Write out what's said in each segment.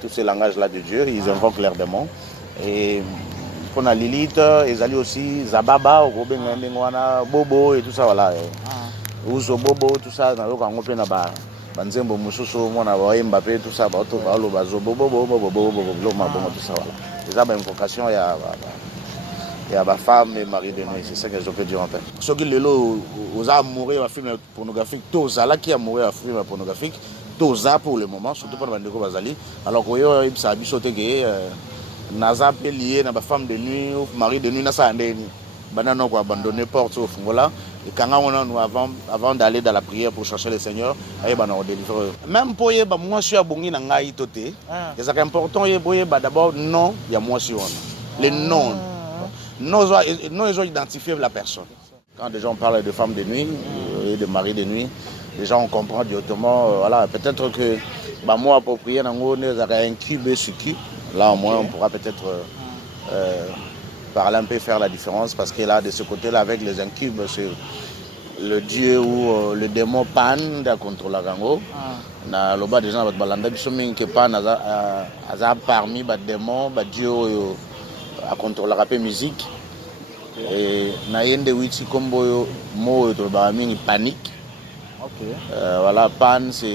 tous ces langages-là de Dieu, ils invoquent leurs démons. Et pour la Lilith, ils allaient aussi Zababa, Bobo et tout ça, voilà. Uso Bobo, tout ça, dans le Banzembo Mususu, Mbappé, tout ça, tout ça, voilà. C'est ça, invocation, il y a ma femme et mari de nuit, c'est ça que je peux dire en fait. Ceux qui ont amoureux à film pornographique, tous là qui amoureux à film pornographique, tous ça pour le moment, surtout pour les Bazali. Alors que il s'est habitué que Naza peut lier na femme de nuit ou mari de nuit na ça andeni. Banana quoi abandonner porte au fond voilà. Et quand on a avant d'aller dans la prière pour chercher le Seigneur, aïe bana on délivre. Même pour y moi je suis abonné na ngai toté. C'est ça qui est important y d'abord non, il y a moi sur les noms. Non, ils ont identifié la personne. Quand des gens parlent de femmes de nuit et de maris de nuit, les gens comprennent directement, voilà, peut-être que moi approprié dans un cube sur cube. Là au moins on pourra peut-être parler un peu, faire la différence, parce que là de ce côté-là avec les incubes, c'est le dieu ou le démon Pan de contrôler la gango. Na loba des gens avec balanda bisomin que Pan a parmi les démons, les dieux à contrôler la musique. Et na yende wichi kombo mo to ba mini panique. Voilà, Pan c'est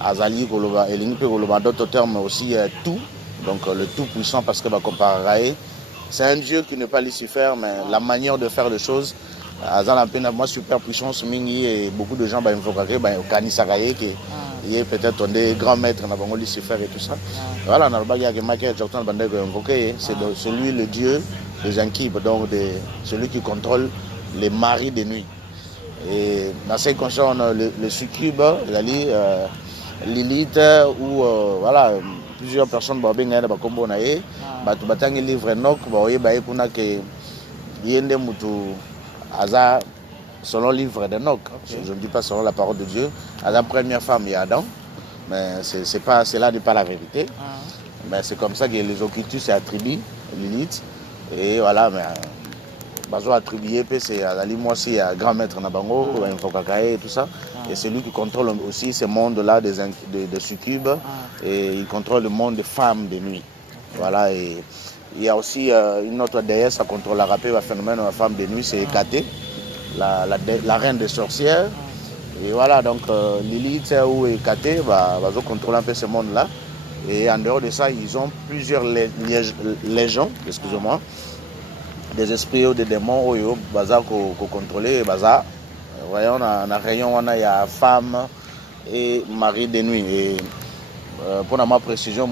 azali koloba elingi pe koloba d'autres termes aussi tout, donc le tout puissant, parce que ba comparer c'est un dieu qui n'est pas Lucifer, mais la manière de faire les choses azala pena moi super puissance mingi, et beaucoup de gens ba invoquer ba kanisakaye que il est peut-être des grands maîtres na bango Lucifer et tout ça. Voilà, na ba ya ke maké j'entends bande ko invoquer, c'est celui le dieu des incubes, donc celui qui contrôle les maris de nuit. Et dans ce qui concerne le succube, Lilith, ou voilà, plusieurs personnes qui ont été livre Enoch, selon le livre d'Enoch, je ne dis pas selon la parole de Dieu, à la première femme, il y a Adam, mais cela n'est pas la vérité. Mais c'est comme ça que les occultistes attribuent Lilith. Et voilà, mais bazo attribué, c'est à la moi aussi à grand maître Nabango, Infokakae et tout ça. Et c'est lui qui contrôle aussi ce monde-là des succubes, et il contrôle le monde des femmes de nuit. Voilà, et il y a aussi une autre déesse à contrôler le phénomène de la femme de nuit, c'est Hécaté, la reine des sorcières. Et voilà, donc Lilith ou Hécaté va contrôler un peu ce monde-là. Et en dehors de ça, ils ont plusieurs légions, excusez-moi, des esprits ou des démons qui contrôlent. Voyons, dans la rayon, il y a femme et mari de nuit. Et pour ma précision,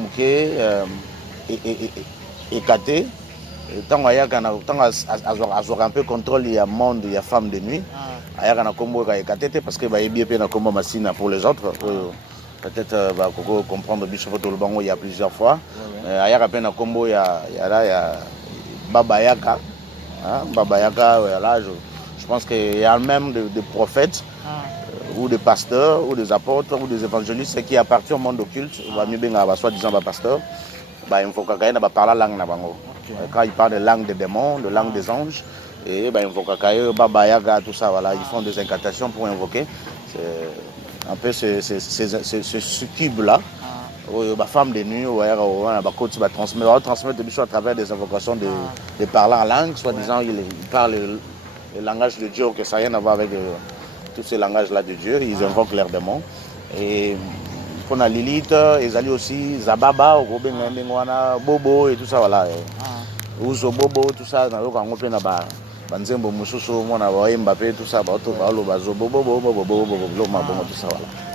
Hécaté, tant qu'il un peu contrôle, il y a monde, il y a femme de nuit. Il y a un combo Hécaté parce qu'il y a bien combo machine pour les autres. Peut-être comprendre il y a plusieurs fois. Il y a un combo, il y a Baba Yaka. Baba Yaka, là, je pense qu'il y a même des prophètes, ou des pasteurs, ou des apôtres, ou des évangélistes qui appartiennent au monde occulte. Soi-disant pasteurs, il faut qu'il parle la langue. Quand ils parlent de langue des démons, de langue des anges, et il faut qu'il Baba Yaga, tout ça, voilà, ils font des incantations pour invoquer. Un peu ce succube-là, la femme de nuit, va transmettre à travers des invocations de parler en langue, soi-disant il parle le langage de Dieu, que ça n'a rien à voir avec tous ces langages-là de Dieu, ils invoquent leurs démons. Et pour la Lilith, ils allaient aussi Zababa, Bobo et tout ça, voilà. Uso Bobo, tout ça, Banzembo Mususu, Mbappé, tout ça, tout ça, voilà.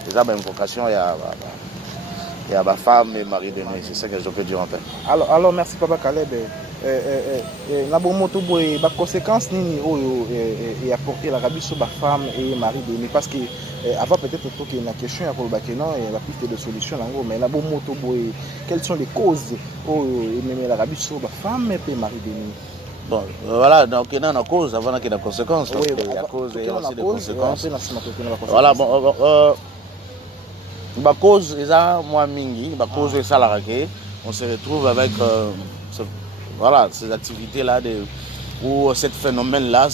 C'est ça, invocation, il y a ma femme et mari de nuit, c'est ça que je peux dire en fait. Alors merci Papa Caleb. La conséquence et apporter la rabie sur ma femme et mari de nuit, parce que avant peut-être qu'il y a une question pour le baquenon et la piste de solution, mais la quelles sont les causes pour la rabie sur ma femme et mari de nuit? Bon, voilà, donc il y a une cause avant qu'il y ait des conséquences. Oui, il y a cause et aussi des conséquences. Voilà, bon, la cause est ça, moi, Mingi, la cause est ça, on se retrouve avec voilà, ces activités-là, où ce phénomène-là,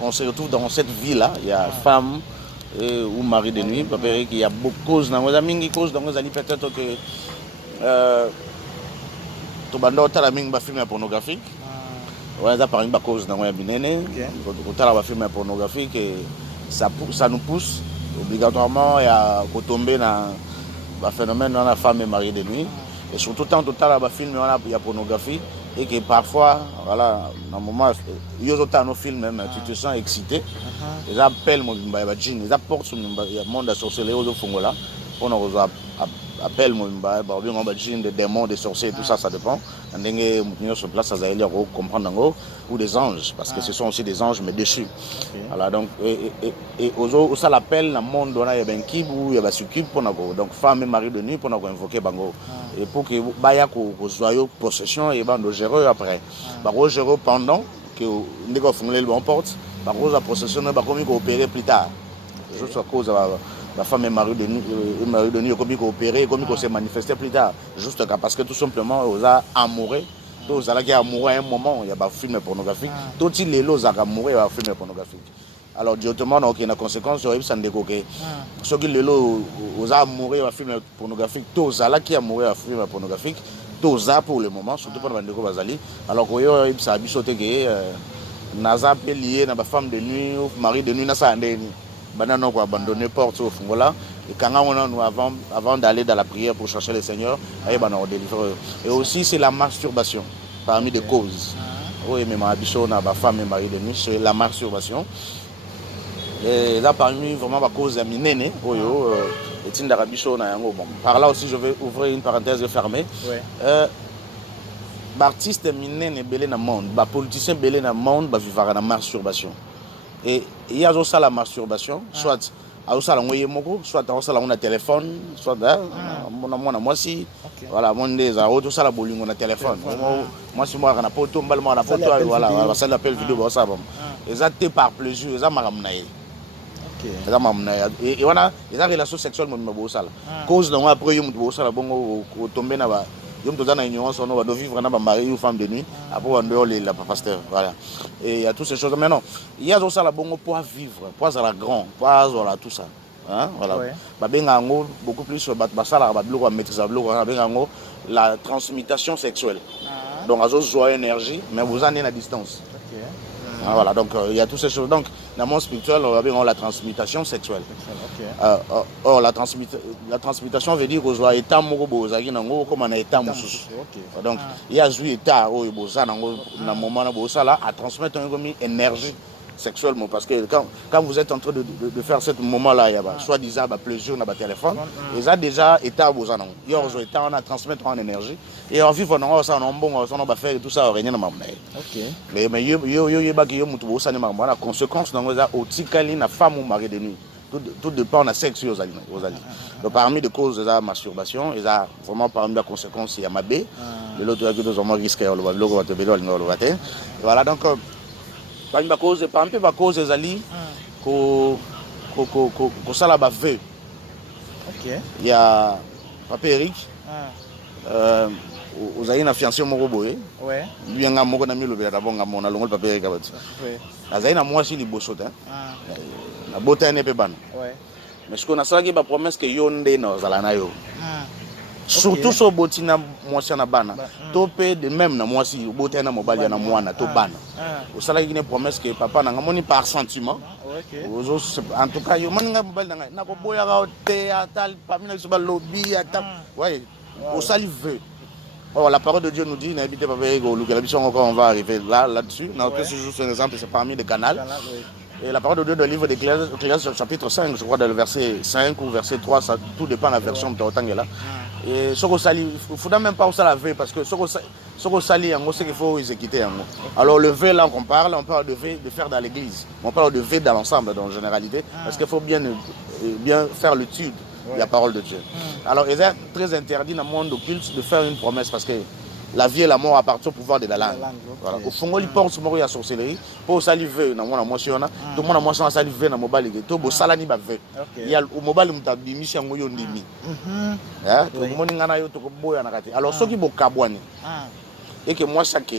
on se retrouve dans cette vie-là, il y a femme ou mari de nuit, il y a beaucoup de causes, dans les amis, causes, dans les amis, peut-être que to banda otala mingi ba film pornographique ouais ça par exemple à cause dans ya binene otala ba film pornographique et ça nous pousse obligatoirement à tomber dans le phénomène de la femme et mari de nuit et surtout tant total ba film il y a pornographie et que parfois voilà dans moment il y a autant nos films même tu te sens excité ils appellent mon ba jean ils apportent le monde de sorcellerie au fongola on appelle mon ba jean des démons des sorciers tout ça ça dépend ndenge mutnyo sur place ça allait comprendre ou des anges parce que ce sont aussi des anges mais déchus voilà donc et aux ça l'appelle le monde on a ben kibu ya basukib pour donc femme et mari de nuit pour invoquer bango et pour que baya ko joyeux possession et bando gérer après ba gérer pendant que ndeko fongolé le bon porte ba la possession ba comme coopérer plus tard juste à cause la femme et mari de nuit comme coopérer comme se manifester plus tard juste parce que tout simplement aux a amoureux tous à qui amoureux à un moment il y a des films pornographiques tout il les los à amoureux à film pornographique alors directement donc il y a une conséquence sur ça ndeko que ceux qui les los aux amoureux à film pornographique tous à qui amoureux à film pornographique tous à pour le moment surtout pour bandeko bazali alors que ça a bisoté que naza lié na ba femme de nuit ou mari de nuit na ça ndeni banana ko abandonner porte au fongola et quand on nous avant d'aller dans la prière pour chercher le Seigneur aye bana délivrer et aussi c'est la masturbation parmi des causes oui mais ma biso na ba femme et mari de nuit c'est la masturbation et là parmi vraiment la cause minene oyo et tinda biso na yango bon par là aussi je vais ouvrir une parenthèse fermée artiste minene belé na monde ba politicien belé na monde ba vivre na masturbation et il y a aussi la masturbation soit à ça la moko soit à ça on a téléphone soit moi si voilà mon des à tout ça la bolingo na téléphone moi si moi na photo mbalement na photo voilà ça l'appelle vidéo ça bon exacté par plaisir ça maramnaye ça maramnaye et voilà les relations sexuelles mon bo ça cause donc après yo mo ça bongo tomber na ba yo mto dans ignorance on va vivre na ba mari ou femme de nuit après on dehors la pasteur voilà et il y a toutes ces choses mais non il y a aussi la bongo pour vivre pour ça la grand pour voilà tout ça hein voilà ba benga ngo beaucoup plus ba sala ba bloko maîtriser bloko ba benga ngo la transmutation sexuelle donc azo joie énergie mais vous en êtes à distance voilà donc il y a toutes ces choses donc dans le monde spirituel on va bien la transmutation sexuelle or la transmutation veut dire que état moko bozaki nango comme un état mususu donc il y a joué état oyo boza nango na moment na bosala à transmettre une énergie sexuellement parce que quand vous êtes en train de faire ce moment là il y a soit disant plaisir na téléphone et ça déjà état boza nango il y a joué état on a transmettre en énergie et en vivant nango ça on bon on va faire tout ça rien na mamna mais yo ba ki yo mutu bosa ne mamna la conséquence nango za otikali na femme ou mari de nuit tout dépend de sexe aux ali donc parmi les causes de la masturbation et ça vraiment parmi la conséquence il y a mabé de l'autre que nous avons risqué le logo va te bélo le vaté voilà donc parmi les causes des ali ko ça là ba veu il y a papa Eric aux ali na fiancé moko boye lui nga moko na mi lobela d'abord nga mona longo papa Eric abati azali na moi si liboso ta na botane pe bana mais ce qu'on a ça qui ba promesse que yonde na zalana yo surtout so botina mwasi na bana to pe de même na mwasi botana mobali na mwana to bana o sala qui ne promesse que papa na ngamoni par sentiment en tout cas yo manga mobali na ko boya ga te atal parmi na so ba lobby atal ouais o sali veut. Oh, la parole de Dieu nous dit, n'habitez pas avec encore on va arriver là-dessus. C'est juste un exemple, c'est parmi les canaux. Et la parole de Dieu dans le livre d'Ecclésiaste chapitre 5, je crois dans le verset 5 ou verset 3, ça, tout dépend de la version de là. Et ce qu'on salit, il ne faudra même pas la veille parce que ce qu'on salit, c'est qu'il faut exécuter. Alors le vœu là qu'on parle, on parle de vœu de faire dans l'église. On parle de vœu dans l'ensemble, dans la généralité, parce qu'il faut bien faire l'étude. La parole de Dieu. Alors, il est très interdit dans le monde occulte de faire une promesse parce que la vie et la mort appartiennent au pouvoir de la langue. Voilà. Au fond, il pense que la sorcellerie, pour saliver dans mon émotion, tout le monde a motion saliver dans mon mobile, tout le salani va faire. Il y a au mobile où tu as mis mission ngoyo ndimi. Tout le monde ngana yo to boya na kati. Alors, ceux qui bo kabwani. Et que moi chaque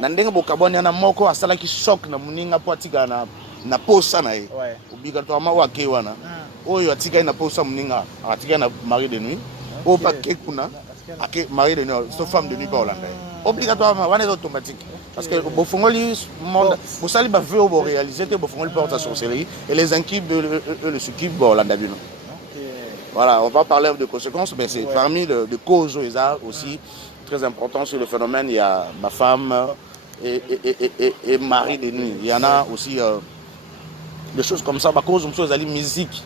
nandenge bo kabwani na moko asala ki choc na muninga poatika na posa na ye. Obligatoirement wa kewana. Oyo atika na posa muninga atika na mari de nuit o pa kekuna ake mari de nuit so femme de nuit ba hollandais obligatoirement wana automatique parce que bofongoli monde bosali ba veo bo réaliser te bofongoli porte à sorcellerie et les incubes le succube ba hollandais bino. Voilà, on va parler de conséquences, mais c'est parmi les causes aussi très important sur le phénomène. Il y a ma femme et mari de nuit. Il y en a aussi des choses comme ça. Ma cause, c'est la musique.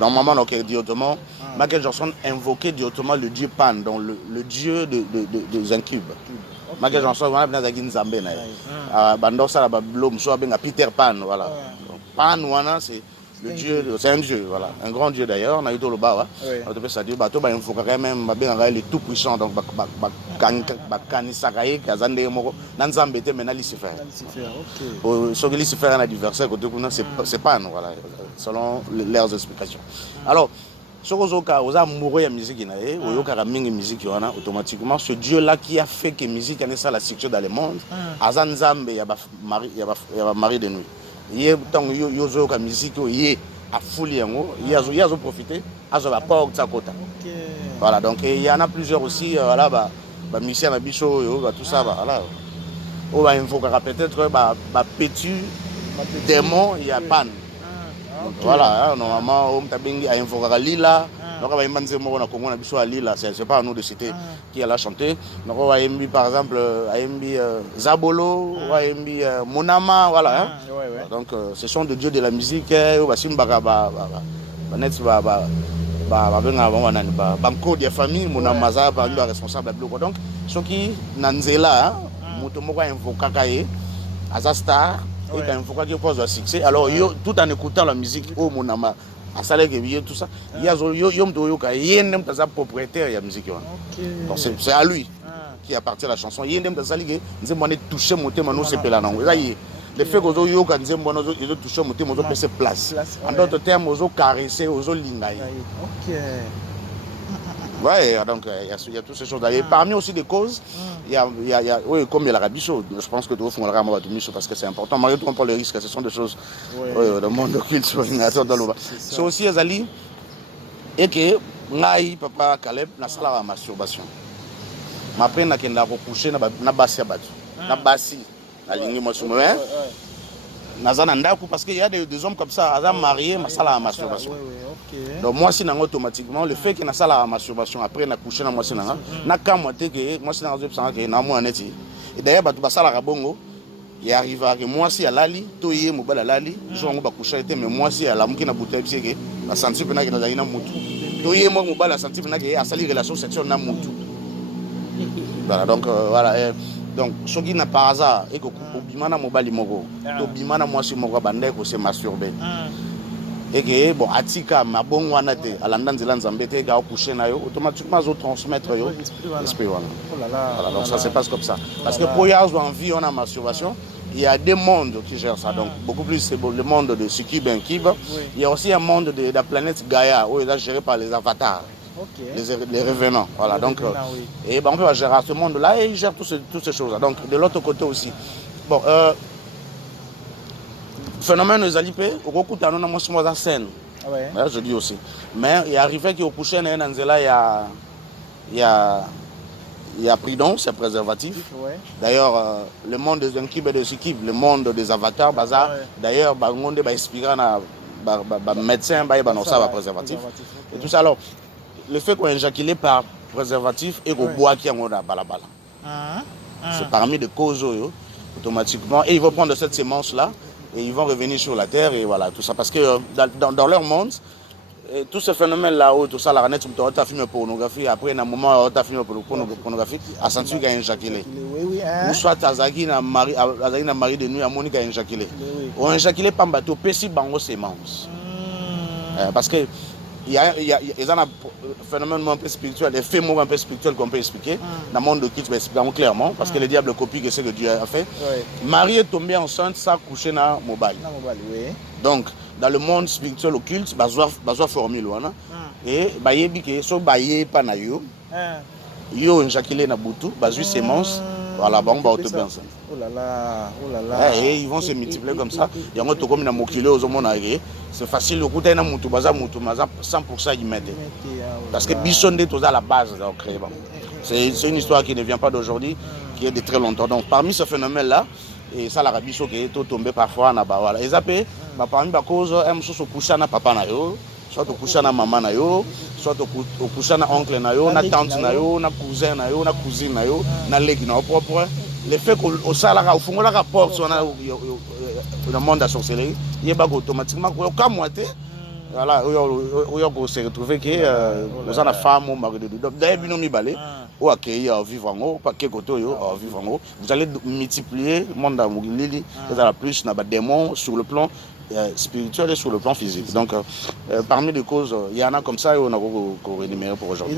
Normalement, donc, directement, Michael Jackson invoquait directement le dieu Pan, donc le dieu des incubes. Michael Jackson, on a bien dit Nzambe. Peter Pan, voilà. Pan, c'est le dieu, c'est un dieu, voilà, un grand dieu d'ailleurs. On a eu tout le bas, on a ça dit, bateau, il faut quand même, les tout puissants, donc, Kanisakaye, Kazande, Moko, Nanzambe, maintenant Lucifer. Ce que Lucifer a un adversaire, c'est pas, voilà, selon leurs explications. Alors, ce que vous avez amoureux de la musique, automatiquement, ce Dieu-là qui a fait que la musique est la structure dans le monde, Azanzambe, il y a mari de nuit. Hier tant yozo ka musique hier à folie yango hier zo profiter azo ba porte sa kota. Voilà, donc il y en a plusieurs aussi voilà ba musicien na biso yo tout ça voilà. On va invoquer peut-être ba pétu démon il y a Pan. Voilà, normalement on tabengi a invoquer Lila. Donc on va imaginer moi na Congo na biso à Lila, c'est pas à nous de citer qui a la chanté. Donc on va aimer par exemple Zabolo, on va aimer Monama, voilà. Donc ce sont des dieux de la musique banco de famille Monama za ba responsable donc ceux qui nanzela moto moko invoquer kaye azastar et quand invoquer qui pose le succès alors tout en écoutant la musique au Monama à salaire que tout ça il y a propriétaire de la musique donc c'est à lui qui appartient à la chanson il y a des gens qui ont touché mon thème nous c'est pela non le fait que vous avez touché mon thème vous avez place en d'autres termes vous avez caressé vous avez lingay ouais donc il y a toutes ces choses et parmi aussi des causes il y a oui comme il y a l'Arabie Saoudite je pense que tout le monde parce que c'est important malgré tout on prend le risque ce sont des choses le monde culturel c'est aussi Azali et que ngai papa Caleb na sala la masturbation ma après na kenda ko coucher na basi ya batu na basi alingi mo sumo nazana ndako parce qu'il y a des hommes comme ça azam marié ma sala la masturbation. Donc moi si automatiquement le fait que na sala la masturbation après na coucher na moi si na kamote que moi si na zopsanga que na mo aneti et d'ailleurs batu basala ka bongo il arrive que moi si alali toyé mo bala lali jongo ba coucher était mais moi si ala mukina bouteille que la sentir pena que na zaina mutu toyé mo bala sentir pena que asali relation sexuelle na mutu voilà donc voilà donc ce qui n'a pas hasard et que obimana mobali moko obimana moi si moko bande ko se masturber et que bon atika mabongo wana te alanda nzela nzambe te ga coucher na yo automatiquement zo transmettre yo esprit wana voilà donc ça se passe comme ça parce que pour y avoir envie on a masturbation il y a des mondes qui gèrent ça donc beaucoup plus c'est le monde de Succube et Incube il y a aussi un monde de la planète Gaïa où il est géré par les avatars. Les revenants, voilà. Donc, et ben, on peut gérer ce monde-là et il gère toutes ces choses-là. Donc, de l'autre côté aussi. Bon, phénomène des alipés, au coup, tu as une scène. Je dis aussi. Mais il arrivait qu'au coucher, il y a prudence, c'est préservatif. D'ailleurs, le monde des incubes et des succubes, le monde des avatars, d'ailleurs, le monde va expliquer à médecin, ça va préservatif. Et tout ça, alors. Le fait qu'on éjacule par préservatif et qu'on boit qui en a balabala. C'est parmi les causes automatiquement. Et ils vont prendre cette sémence-là et ils vont revenir sur la terre et voilà tout ça. Parce que dans leur monde, tout ce phénomène-là, tout ça, la renette, tu as filmé pornographie, après, à un moment, tu as filmé pornographie, à sentir qu'il y a éjaculé. Ou soit tu as mari de nuit, à Monica a éjaculé. Ou éjaculé par un bateau, pessi bango sémence. Parce que il y a un phénomène un peu spirituel, des faits un peu spirituels qu'on peut expliquer. Dans le monde de culte, expliquons clairement, parce que le diable copie ce que Dieu a fait. Marie est tombée enceinte, ça a couché dans le mobile. Donc, dans le monde spirituel occulte, il y a formule. Et il y a des choses qui ne pas yo éjaculé na butu, bazui sémence, voilà, bon, bah, tout enceinte. Oh là là. Et ils vont se multiplier comme ça. Il y a un autre comme dans mon culé aux hommes. c'est facile le côté na mutu baza 100% y mettre parce que bisonde tout à la base donc c'est une histoire qui ne vient pas d'aujourd'hui, qui est de très longtemps. Donc parmi ce phénomène là et ça la biso qui est tombé parfois na ba voilà et zappé ba parmi ba cause un so coucher na papa na yo, soit au coucher na maman na yo, soit au coucher na oncle na yo, na tante na yo, na cousin na yo, na cousine na yo, na leki na propre. Le fait qu'au salaire, au fond, la rapport sur le monde de la sorcellerie, il y a automatiquement comme moi, voilà, où se retrouver que nous avons la femme ou mari de deux. D'ailleurs, nous avons balé, ou accueillir vivre en haut, pas que côté vivre en haut. Vous allez multiplier le monde de Lili, vous allez plus des démons sur le plan spirituel et sur le plan physique. Donc, parmi les causes, il y en a comme ça et on a qu'on énuméré pour aujourd'hui.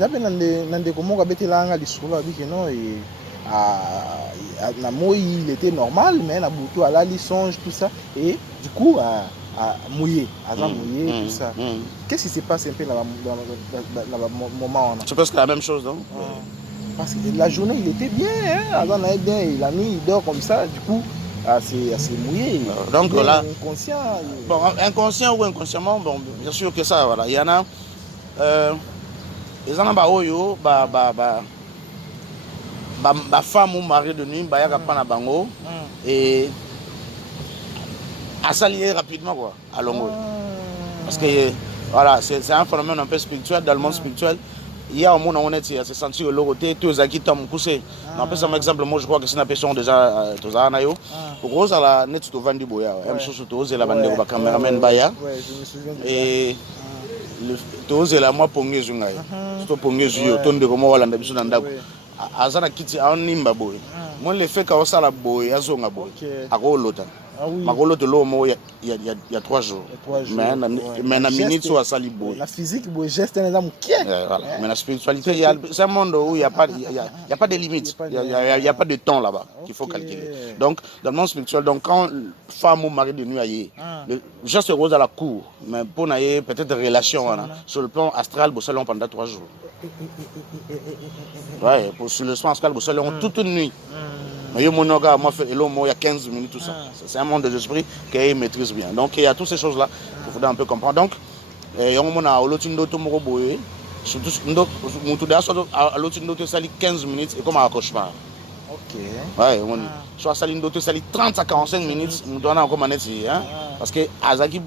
Il était normal, mais il a la licence, tout ça, et du coup, mouillé, tout ça. Qu'est-ce qui se passe un peu dans le moment? C'est presque la même chose, non? Parce que la journée, il était bien, il a mis, il dort comme ça, du coup, c'est mouillé. Donc là, inconscient. Bon, inconscient ou inconsciemment, bon, bien sûr que ça, voilà. Il y en a, les gens ba femme ou mari de nuit ba yaka pana bango et à s'allier rapidement quoi à longo parce que voilà c'est un phénomène un peu spirituel dans le monde spirituel il y a un monde on est se sentir le côté tous qui tom couché on peut ça un exemple moi je crois que c'est une personne déjà tous ana yo pour gros à la net to vandi boya même chose to la bande ba cameraman baya et le to la moi pongezu ngai to pongezu yo to ndeko mo wala ndabiso na ndako azana kiti aonimba boy moi le fait ka osala boy azonga boy akolota makolota lo mo il y a 3 jours mais na minute so asali boy la physique boy geste na mukie voilà mais la spiritualité c'est un monde où il y a pas de limite il y a pas de temps là-bas qu'il faut calculer donc dans le monde spirituel donc quand femme ou mari de nuit aillé le geste rose à la cour mais pour naïe peut-être relation sur le plan astral bo salon pendant 3 jours. Ouais, pour sur le soin astral, vous savez, toute une nuit. Mais il y a 15 minutes, tout ça. C'est un monde des esprits qu'il maîtrise bien. Donc il y a toutes ces choses-là qu'il faudrait un peu comprendre. Donc, il y a un 15 minutes et comme un cauchemar. Ok. Ouais, soit saline d'autres, ça 30 à 45 minutes, nous donnons comme un parce que Azaki,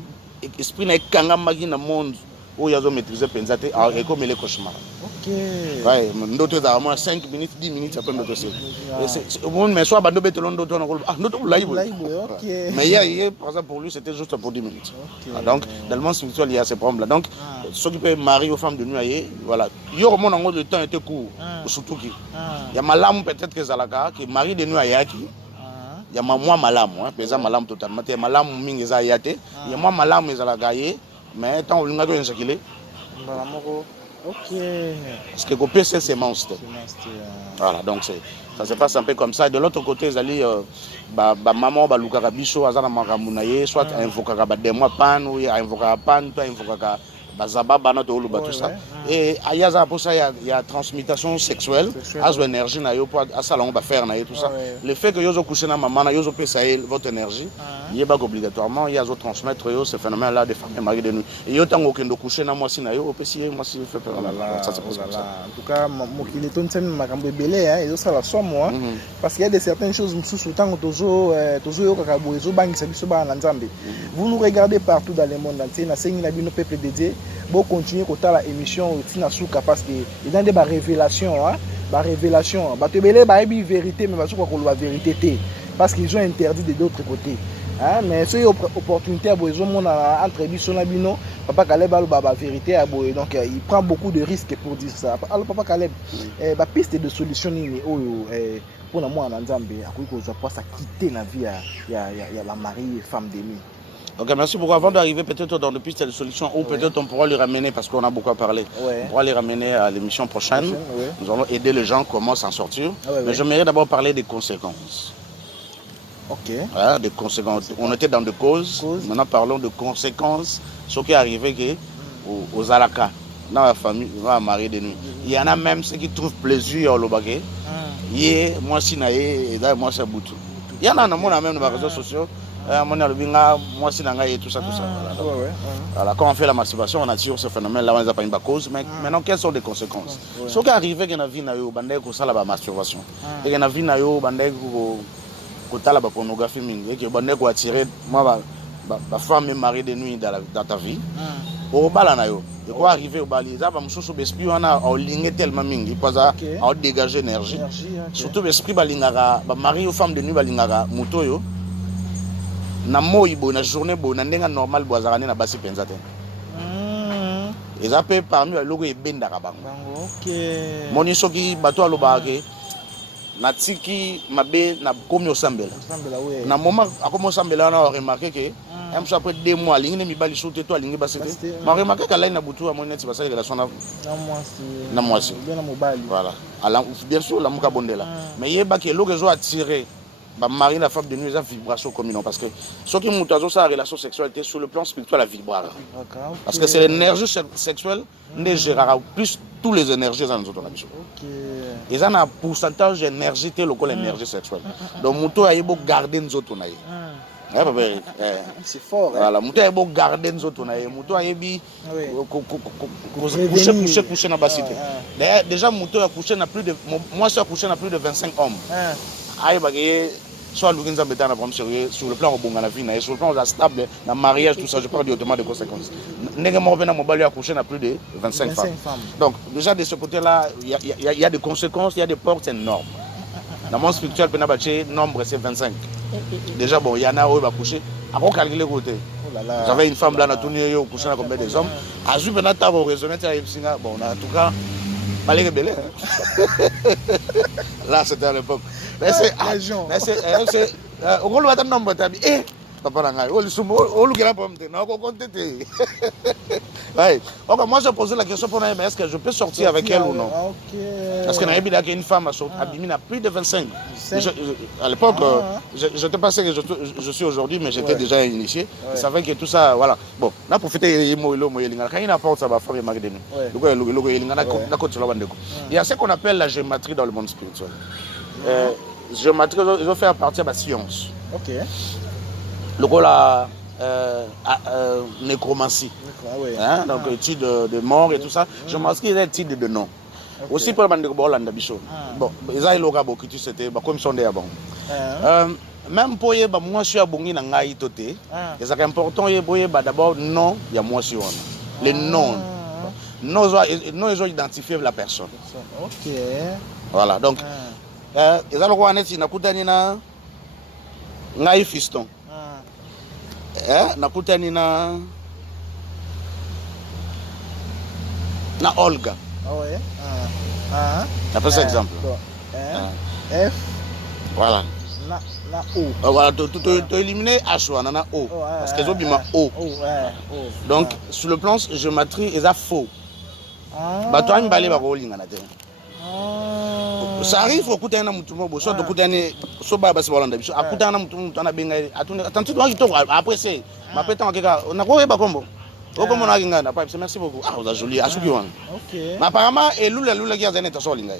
esprit n'est qu'un dans le monde. Où il y a maîtrisé Penzate et comme les cauchemars. Ok. Ouais, d'autres à moins 5 minutes, 10 minutes après notre dossier. Au monde, mais soit Bando Betelon d'autres, notre live. Mais hier, par exemple, pour lui, c'était juste pour 10 minutes. Donc, dans le monde spirituel, il y a ces problèmes-là. Donc, ceux qui peuvent marier aux femmes de nuit, voilà. Il y a au monde, le temps était court, surtout qui. Il y a Malam, peut-être que Zalaka, qui marie de nuit à Yaki. Il y a moi Malam, paysan Malam totalement. Il y a Malam Mingeza Yate. Il y a moi Malam Zalagaye. Mais tant on a besoin de s'acquiler. Ok. Parce que copier c'est monstre. Voilà, donc ça se passe un peu comme ça. Et de l'autre côté, ils maman ba luka biso azana makamunaye soit invoka ba demo pan ou invoka pan, toi invoka bazaba bana to luba tout ça. Et ayaza pour ça il y a transmutation sexuelle, azo énergie na yo pour asalon ba faire na yo tout ça. Le fait que yozo coucher na maman na yozo pesa votre énergie, il est pas obligatoirement il y a zo transmettre yo ce phénomène là des femmes et maris de nuit. Et yo tango kendo coucher na moi si na yo opesi moi si fait ça se passe comme ça. En tout cas mokili ton sen makambo belé hein, ça la somme moi parce qu'il y a des certaines choses mususu tango tozo yo kakabo ezo bangisa biso ba na nzambe. Vous nous regardez partout dans le monde entier na sengi na bino peuple dédié. Bon continuer à la émission Tinasuka parce que il y a des révélations révélation batebele ba bi vérité mais basuka ko la vérité parce qu'ils ont interdit de d'autres côtés mais c'est une opportunité ils ont entre biso na bino papa Caleb ba vérité donc il prend beaucoup de risques pour dire ça alors papa Caleb ba piste de solution ni pour na moi na Nzambe akoki ko za quitter la vie ya la mari et femme de nuit. Ok, merci beaucoup. Avant d'arriver peut-être dans le piste de solution, ou peut-être on pourra les ramener, parce qu'on a beaucoup à parler, on pourra les ramener à l'émission prochaine. Nous allons aider les gens comment s'en sortir. Mais j'aimerais d'abord parler des conséquences. Ok. Voilà, des conséquences. On était dans des causes. Maintenant parlons de conséquences. Ce qui est arrivé aux Alaka, dans la famille, dans la mariée de nuit. Il y en a même ceux qui trouvent plaisir au Lobagé. Moi, Sinaï, et moi, c'est Boutou. Il y en a même dans les réseaux sociaux. Moi, c'est et tout ça, tout ça. Voilà, quand on fait la masturbation, on a toujours ce phénomène-là, on n'a pas une cause. Mais maintenant, quelles sont les conséquences? Ce qui arrive, c'est qu'il y a une vie, il y a la masturbation. Il y a une vie, il y a la pornographie, il y a une attirer ma femme et mari de nuit dans ta vie. Au bal, il faut arriver au bal. Il y a l'esprit, on a ligné tellement, il faut dégager l'énergie. Surtout l'esprit, mari ou femme de nuit, il na moibo na journée bo na ndenga normal bo azarane na basi penza te. Ezape parmi les logo ebenda ka bango. OK. Moni soki bato aloba ke na tiki mabe na komi osambela. Na moment akomo osambela na remarquer que même après 2 mois lingi ne mibali soute to lingi basete. Ma remarquer que là na butu amoni neti basali relation na mwasi. Bien mobali. Voilà. Alors bien sûr la muka bondela. Mais yeba ke logo zo attirer mari la femme de nuit, ils ont vibration commune parce que ce qui monte à sa relation sexuelle sur le plan spirituel, la vibration. Parce que c'est l'énergie sexuelle qui gérera plus toutes les énergies dans notre vie. Ils ont un pourcentage d'énergie qui est l'énergie sexuelle. Donc, Mouto a beau garder nos autres. C'est fort. Voilà, Mouto a beau garder nos autres. Mouto a beau coucher dans la cité. Déjà, Mouto a couché dans plus de. Moi, je suis couché dans plus de 25 hommes. Soit sur le plan au Bongana, sur le plan stable, dans le mariage, tout ça, je parle directement des conséquences. N'est-ce a couché à plus de 25 femmes. Donc, déjà de ce côté-là, il y a des conséquences, il y a des portes énormes. Dans le monde spirituel, le nombre c'est 25. Déjà, bon, il y en a où il va coucher. Après, calculer le côté. J'avais une femme là, on a tourné au coucher avec combien des hommes. À Zup, on a raisonné, bon, en tout cas, malgré les bélés. Là, c'était à l'époque. Mais c'est au rôle de nombre de eh papa nanga o le grand problème non moi je posais la question pour elle, est-ce que je peux sortir avec elle ou non? Parce que n'a pas une femme a abîmé plus de 25. À l'époque je n'étais pas ce que je suis aujourd'hui, mais j'étais déjà initié. Je savais que tout ça, voilà. Bon, on a profité il y a ce qu'on appelle la géométrie dans le monde spirituel. Géométrie, ils ont fait à partir de la science. OK. La nécromancie. Hein? Donc, étude de mort et tout ça. Géométrie, il y a des études de nom. Aussi, pour le Bolanda Bichot. Bon, ils ont eu le gabo qui c'était comme son bon. Même pour moi, je suis à Bongi dans Ngaïtoté. C'est important, d'abord, non, il y a moi sur les noms. Non, ils ont identifié la personne. OK. Voilà, donc. Ils ont dit nakutani na ngai fiston. Nakutani na Olga. Après cet exemple. F. Voilà. Na O. Voilà, tu éliminer H ou na O. Parce qu'ils ont mis ma O. Donc, sur le plan géométrie, ils ont faux. Bah, toi, il va ça arrive au coup d'un mouton, soit au coup d'un soba basse volanda, à coup d'un mouton, on a bien attendu après c'est ma pétan on a quoi pas combo. Au comme on a gagné, merci beaucoup. Ah, vous avez joli, à ce qui OK. Mais apparemment, et lula qui a zéné ta solinga.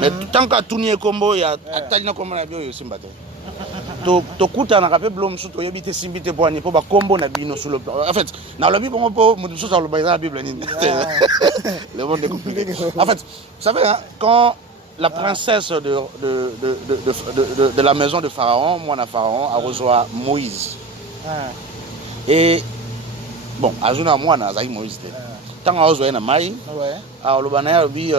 Mais tant qu'à tourner combo, il y a attaqué comme on a bien eu Simbate. To kuta na rappel blom suto yebite simbite pour ani pour ba combo na bino sur le plan. En fait, dans le Bible pour musu sur le la Bible ni. Le monde est compliqué. En fait, vous savez hein, quand la princesse de la maison de Pharaon, moi na Pharaon a reçu Moïse. Et bon, azuna moi na zai Moïse. Tant a reçu na mai. Alors le banaya bi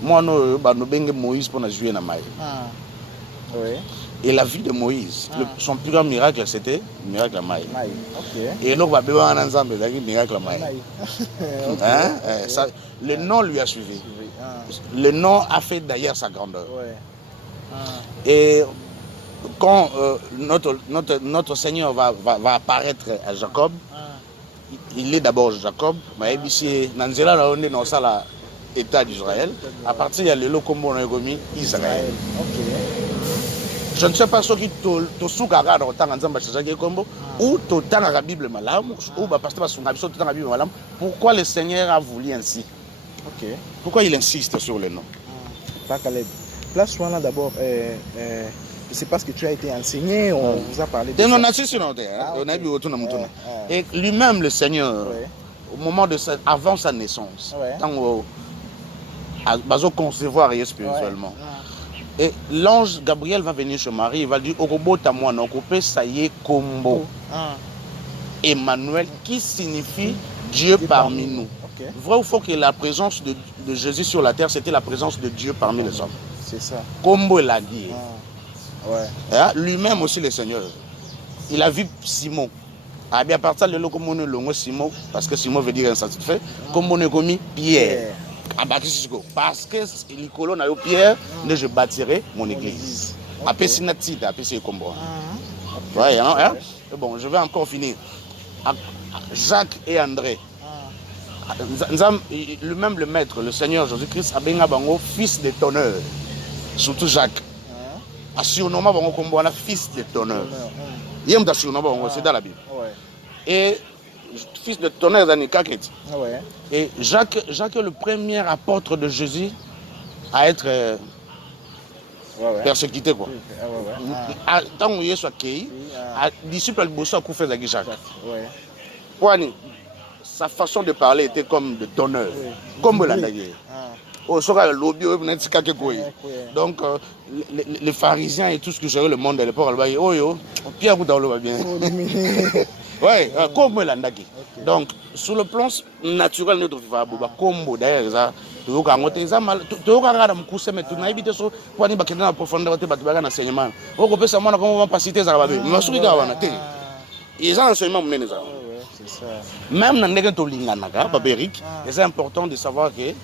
moi no ba no benge Moïse pour na jouer na mai. Et la vie de Moïse, son plus grand miracle, c'était le miracle à Maï. Et donc, on va ensemble, le miracle à Maï. Le nom lui a suivi. Le nom a fait d'ailleurs sa grandeur. Et quand notre Seigneur va apparaître à Jacob, il est d'abord Jacob, mais ici, dans l'État d'Israël, à partir de le combo Israël. Je ne sais pas ce qui te soukara dans le temps ou dans la Bible malam ou parce que la Bible malam. Pourquoi le Seigneur a voulu ainsi? Pourquoi il insiste sur le nom? Place d'abord c'est parce que tu as été enseigné, on vous a parlé de ça. Et lui-même, le Seigneur, au moment de avant sa naissance, quand on concevoir spirituellement. Et l'ange Gabriel va venir chez Marie, il va dire ça y est, Kombo. Emmanuel, qui signifie Dieu parmi nous. Vrai ou faux que la présence de Jésus sur la terre, c'était la présence de Dieu parmi les hommes. C'est ça. Kombo l'a dit. Lui-même aussi, le Seigneur. Il a vu Simon. À bien partir de l'eau Simon, parce que Simon veut dire insatisfait, comme on est commis Pierre. Parce que l'icône a eu Pierre, je bâtirai mon église. Après Sinatide, après c'est comme bon. Bon, je vais encore finir. Jacques et André. Lui-même le maître, le Seigneur Jésus-Christ, a bien bango fils de tonneur. Surtout Jacques. A surnommé bango comme bon fils de tonneur. Il y a un surnommé bango, c'est dans la Bible. Et fils de tonnerre d'Anikaketi. Et Jacques est le premier apôtre de Jésus à être persécuté. Tant que Jésus a été disciple de Bosso a fait avec Jacques. Sa façon de parler était comme de tonneur, comme la daguerre. Donc les pharisiens et tout ce que gérait le monde à l'époque, Pierre Boudalo va bien. Ouais, comme l'andaki. Donc, sur le plan naturel, notre vivant, comme d'ailleurs, tu as mal, tu as mais tu n'as évité ça pour aller dans la profondeur de l'enseignement. On peut savoir comment on va passer tes arabes. Mais je suis là, ils ont enseignement. Même dans les Tolinganaga, Babéric, c'est important de savoir que.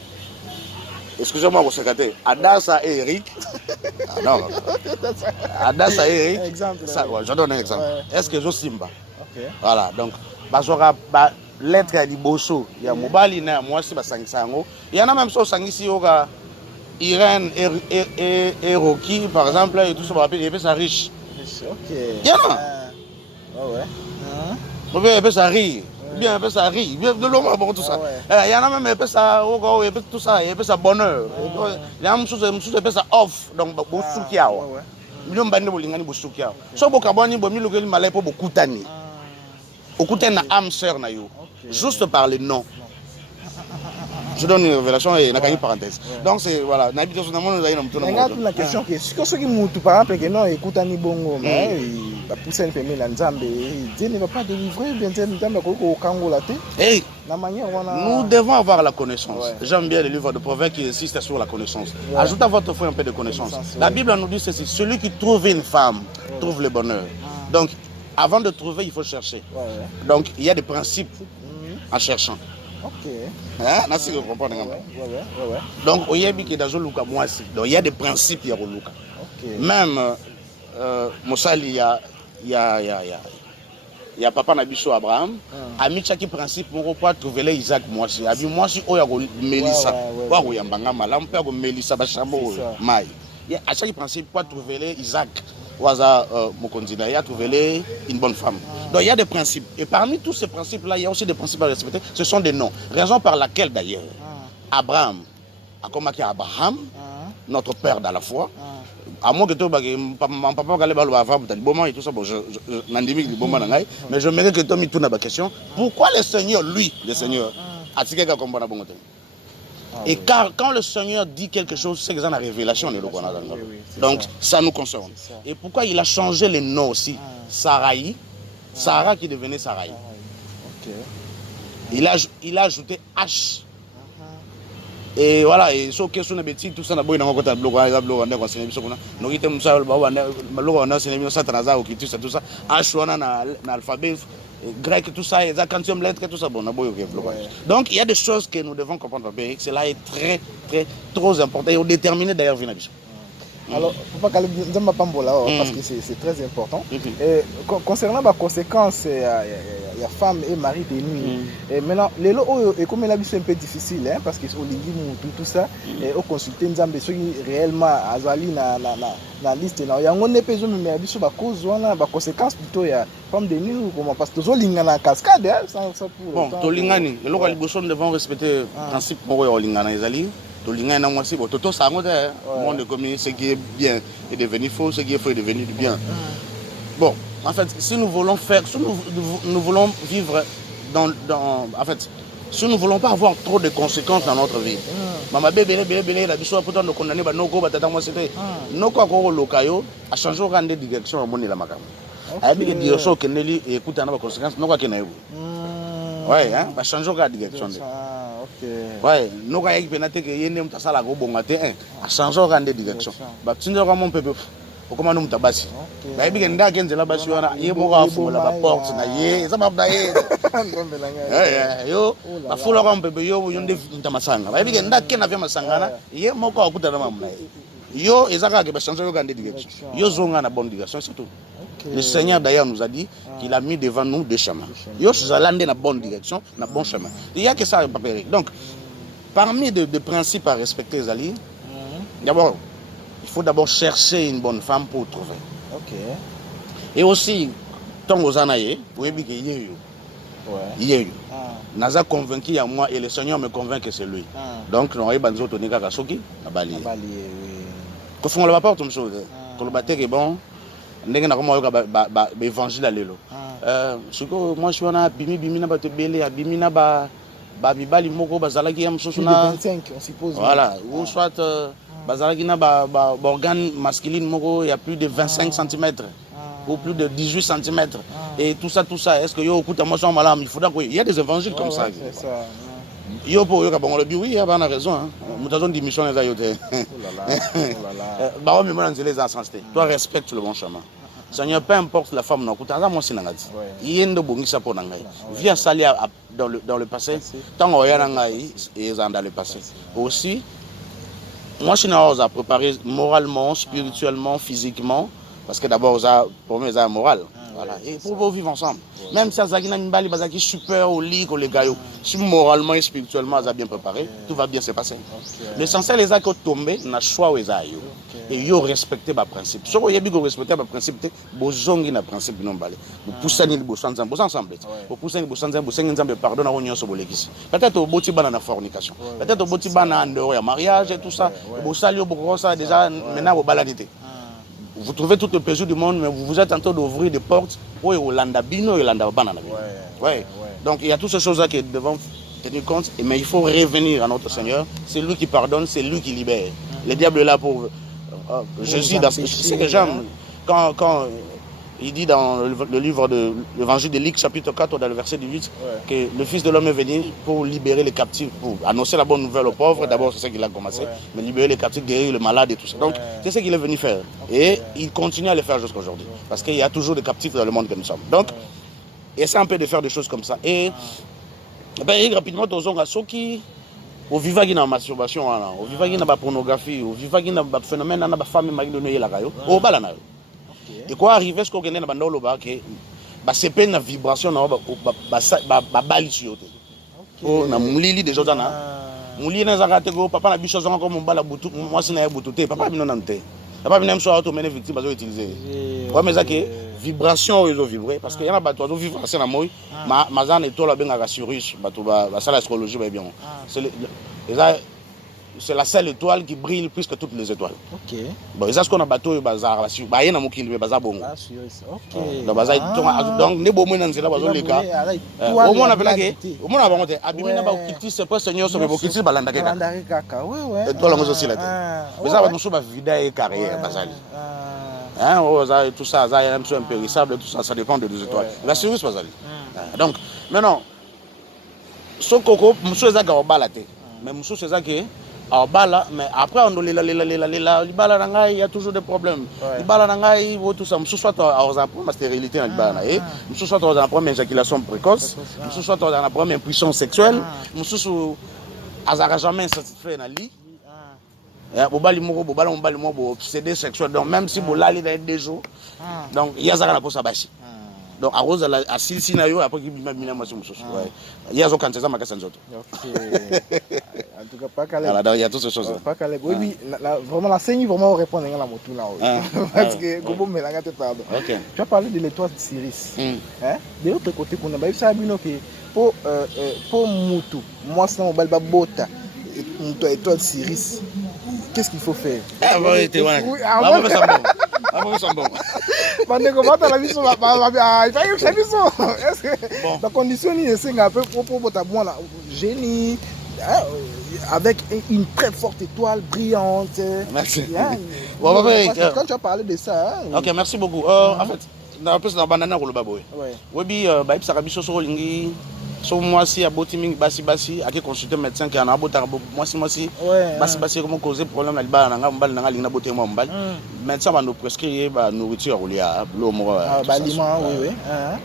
Excusez-moi, vous secrétaire. Adassa et Eric. Non. Adassa et Eric. Je donne un exemple. Est-ce que je Simba? Voilà, donc, lettre à Liboso, il y a Mobali, moi aussi, il y en a même ça, Irène et Rocky, par exemple, et tout ça, il y a ça riche. Il y en a. On peut ça rire. Bien, ça rit. Bien, de l'homme, tout ça. Il y en a même ça, tout ça, il y a ça bonheur. Il y a même chose, ça off. Donc, beaucoup de qui a. Million bande bolingani bosukia. So bokabani bomi lokeli malai po bokutani. Okutana âme sœur na yo. Juste par le nom. Je donne une révélation et une parenthèse. Donc c'est voilà, n'habite sur le monde nous avons tout le monde. La question que ce qui moutou par exemple que non écoutani bongo mais ba pousser une la nzambe Dieu ne va pas délivrer bien nzambe ko kango la té. Nous devons avoir la connaissance. J'aime bien le livre de Proverbes qui insiste sur la connaissance. Ajoutez à votre foi un peu de connaissance. La Bible nous dit ceci, celui qui trouve une femme trouve le bonheur. Donc avant de trouver, il faut chercher. Donc il y a des principes en cherchant. Donc, il y a des principes. Même, il y a papa Nabiso Abraham. A mis chaque principe pour trouver Isaac. Moi, il y a Mélissa. À chaque principe, pour trouver Isaac. Il a trouvé une bonne femme. Donc il y a des principes. Et parmi tous ces principes-là, il y a aussi des principes à respecter. Ce sont des noms. Raison par laquelle d'ailleurs, Abraham a commencé Abraham, notre père dans la foi. À moins que mon papa et tout ça, mais je mérite que tu me tournes la question. Pourquoi le Seigneur, lui, le Seigneur, a dit quelque chose? Et car quand le Seigneur dit quelque chose, c'est que c'est une révélation. Donc ça nous concerne. Et pourquoi il a changé les noms aussi? Sarai, Sarah qui devenait Sarai. Il a ajouté H. Et voilà, et ce qui est bêtise, tout ça n'a pas été dans le blog, nous avons tout ça, H, on a l'alphabet grec, tout ça, les quantième lettres, tout ça. Donc il y a des choses que nous devons comprendre. Cela est très, très, trop important et déterminé d'ailleurs. Alors, parce que c'est très important. Concernant les conséquences, il y a femme et mari de nuit. Et maintenant, les lots, comme la vie c'est un peu difficile, hein, parce que tout ça, au consulter Nzambe, ceux qui réellement azali na liste, il y a un peu de choses, cause des conséquences plutôt, il y a femme de nuit, parce que tout lingana cascade, ça pour. Bon, tout lingani, les locaux nous devons respecter le principe pour lingana azali. Tolinga na mwasi bo toto sango de monde de communiquer ce qui est bien est devenu faux, ce qui est faux est devenu du bien. Bon, en fait, si nous voulons faire, si nous voulons vivre en fait, si nous ne voulons pas avoir trop de conséquences dans notre vie. Maman bébé la biso pourtant nous condamner ba noko batata moi c'était noko akoko lokayo a changé au de direction à moni la makam. Abi que direction que neli écoute na ba conséquences noko ke na yo. Ouais, hein, ba changer au direction. OK. Ouais, noko ya penate que yende mtasala go bonga te a changé au de direction. Ba tinzo ka mon pepe okoma no mutabasi. Ba ebi ke nda kenzela basi wana ye moko afungula ba porte na ye eza mabda ye. Yo bafula kwa mpebe yo yonde ntamasanga bayebi ke ndake na vya masangana ye moko akuta na mamuna yo ezaka ke ba changer yo de direction yo zonga na bonne direction c'est tout. Le Seigneur d'ailleurs nous a dit qu'il a mis devant nous deux chemins. Yo zalande na bonne direction, na bon chemin. Il y a que ça papérer. Donc parmi des principes à respecter Zali, d'abord il faut d'abord chercher une bonne femme pour trouver. OK. Et aussi tant aux anaye, vous voyez que yeyo. Ouais. Yeyo. Naza convaincu à moi et le Seigneur me convainc que c'est lui. Donc nous avons banzo tonika kasoki na bali. Na bali oui. Ko fon la porte monsieur. Ko le bater est bon. Ndenge na komo ba évangile lelo. Siko moi je suis na bimi na ba te belé bimi na ba mibali moko bazalaki ya msusu na 25 on suppose. Voilà, ou soit bazalaki na ba organe masculine moko il y a plus de 25 cm. Ou plus de 18 cm. Et tout ça, est-ce que yo écoute moi son malam, il faudra qu'il y a des évangiles comme ça. C'est ça. Yo pour yo ka bon le bi oui, il y a pas raison hein. Mutazo di mission les ayote. Oh là là. Bah mais moi les assentés. Toi respecte le bon chemin. Seigneur, peu importe la femme non kuta moi sinangati. Yendo bongisa po nangai. Viens saler dans le passé. Tant on y a nangai et dans le passé. Aussi moi je suis à préparer moralement, spirituellement, physiquement. Parce que d'abord, pour moi, c'est moral. Voilà. Et pour vivre ensemble. Même si Azagina Mbali Bazaki super au lit, les gars, si moralement et spirituellement, ça bien préparé, tout va bien se passer. L'essentiel, les actes tombés, n'a choix aux aïeux. Et ils ont respecté ma principe. Si vous avez respecté ma principe, vous avez un principe non balé. Vous poussez les bosses ensemble. Vous poussez les bosses ensemble. Vous poussez les pardon à l'union sur les guises. Peut-être au bout de la fornication. Peut-être au bout de la en mariage et tout ça. Vous saluez beaucoup ça déjà maintenant au baladité. Vous trouvez tout le plaisir du monde, mais vous êtes en train d'ouvrir des portes pour Yolanda Bino et Yolanda Banana. Ouais. Donc il y a toutes ces choses-là qui devons tenir compte, mais il faut revenir à notre Seigneur. C'est lui qui pardonne, c'est lui qui libère. Le diable est là pour Jésus. C'est que j'aime quand il dit dans le livre de l'évangile de Luc, chapitre 4, dans le verset 18, que le Fils de l'homme est venu pour libérer les captifs, pour annoncer la bonne nouvelle aux pauvres. D'abord, c'est ça qu'il a commencé, mais libérer les captifs, guérir les malades et tout ça. Donc, c'est ce qu'il est venu faire. Et il continue à le faire jusqu'à aujourd'hui. Parce qu'il y a toujours des captifs dans le monde que nous sommes. Donc, essaie un peu de faire des choses comme ça. Et rapidement, ceux qui au vivant dans la masturbation, au vivant dans la pornographie, au vivant dans le phénomène de la femme qui est là, au balana. Et quoi arrive ce qu'on a dans le bas que c'est pas une vibration na bali sur te. Oh na mulili des choses na. Mulili na zakate go papa na biso zonga comme mbala butu moi c'est na butu te papa bino na te. Papa bino so auto mene victime bazo utiliser. Ouais mais ça que vibration ils ont vibré parce que y en a bato ozo vivre c'est na moi mazana etola benga ka surus bato ba sala astrologie ba bien. C'est la seule étoile qui brille plus que toutes les étoiles. OK. Bon, c'est ce qu'on a bateau bazar sur ba yena mokili be bazar bongo. OK. Donc ne bo mona nzela bazo leka. Au moins on appelle que au moins on va monter. Abimina ba okiti c'est pas Seigneur so be okiti balanda kaka. Balanda kaka. Ouais. Et toi là aussi là. Mais ça va nous ba vida et carrière bazali. Hein, tout ça, ça est un peu impérissable, tout ça, ça dépend des deux étoiles. La service bazali. Donc maintenant ce coco monsieur za ga balate. Mais monsieur c'est ça que mais après on il y a toujours des problèmes. Tout ça, soit en stérilité, soit en première éjaculation précoce, soit en première impuissance sexuelle, soit jamais satisfait dans le lit. Obsédé sexuel. Donc même si vous l'allez dans des jours, donc il y a ça qu'on a bashi. Donc à rose à Silsinayo après qu'il m'a mis moi sur il y a aucun ça m'a cassé OK. En tout cas pas calé. Alors il y a toutes ces choses. Pas calé. Oui, vraiment la scène vraiment répondre à la moto là. Parce que gobo melanga te pardon. OK. Tu as parlé de l'étoile de Sirius. Hein? De l'autre côté qu'on a ba ça bino que pour mutu moi ça mobile ba bota et toi, Cyrus, qu'est-ce qu'il faut faire? Ah, oui, t'es bon. La condition est un peu génie, avec une très forte étoile brillante. Merci. Quand tu as parlé de ça. Ok, merci beaucoup. En fait, dans la banane, oui, so moi si aboti mingi basi ake consulter médecin qui en a bota moi si basi comment causer problème na ba na mbali na linga boté moi mbali médecin va nous prescrire ba nourriture ou lia l'eau mo aliment oui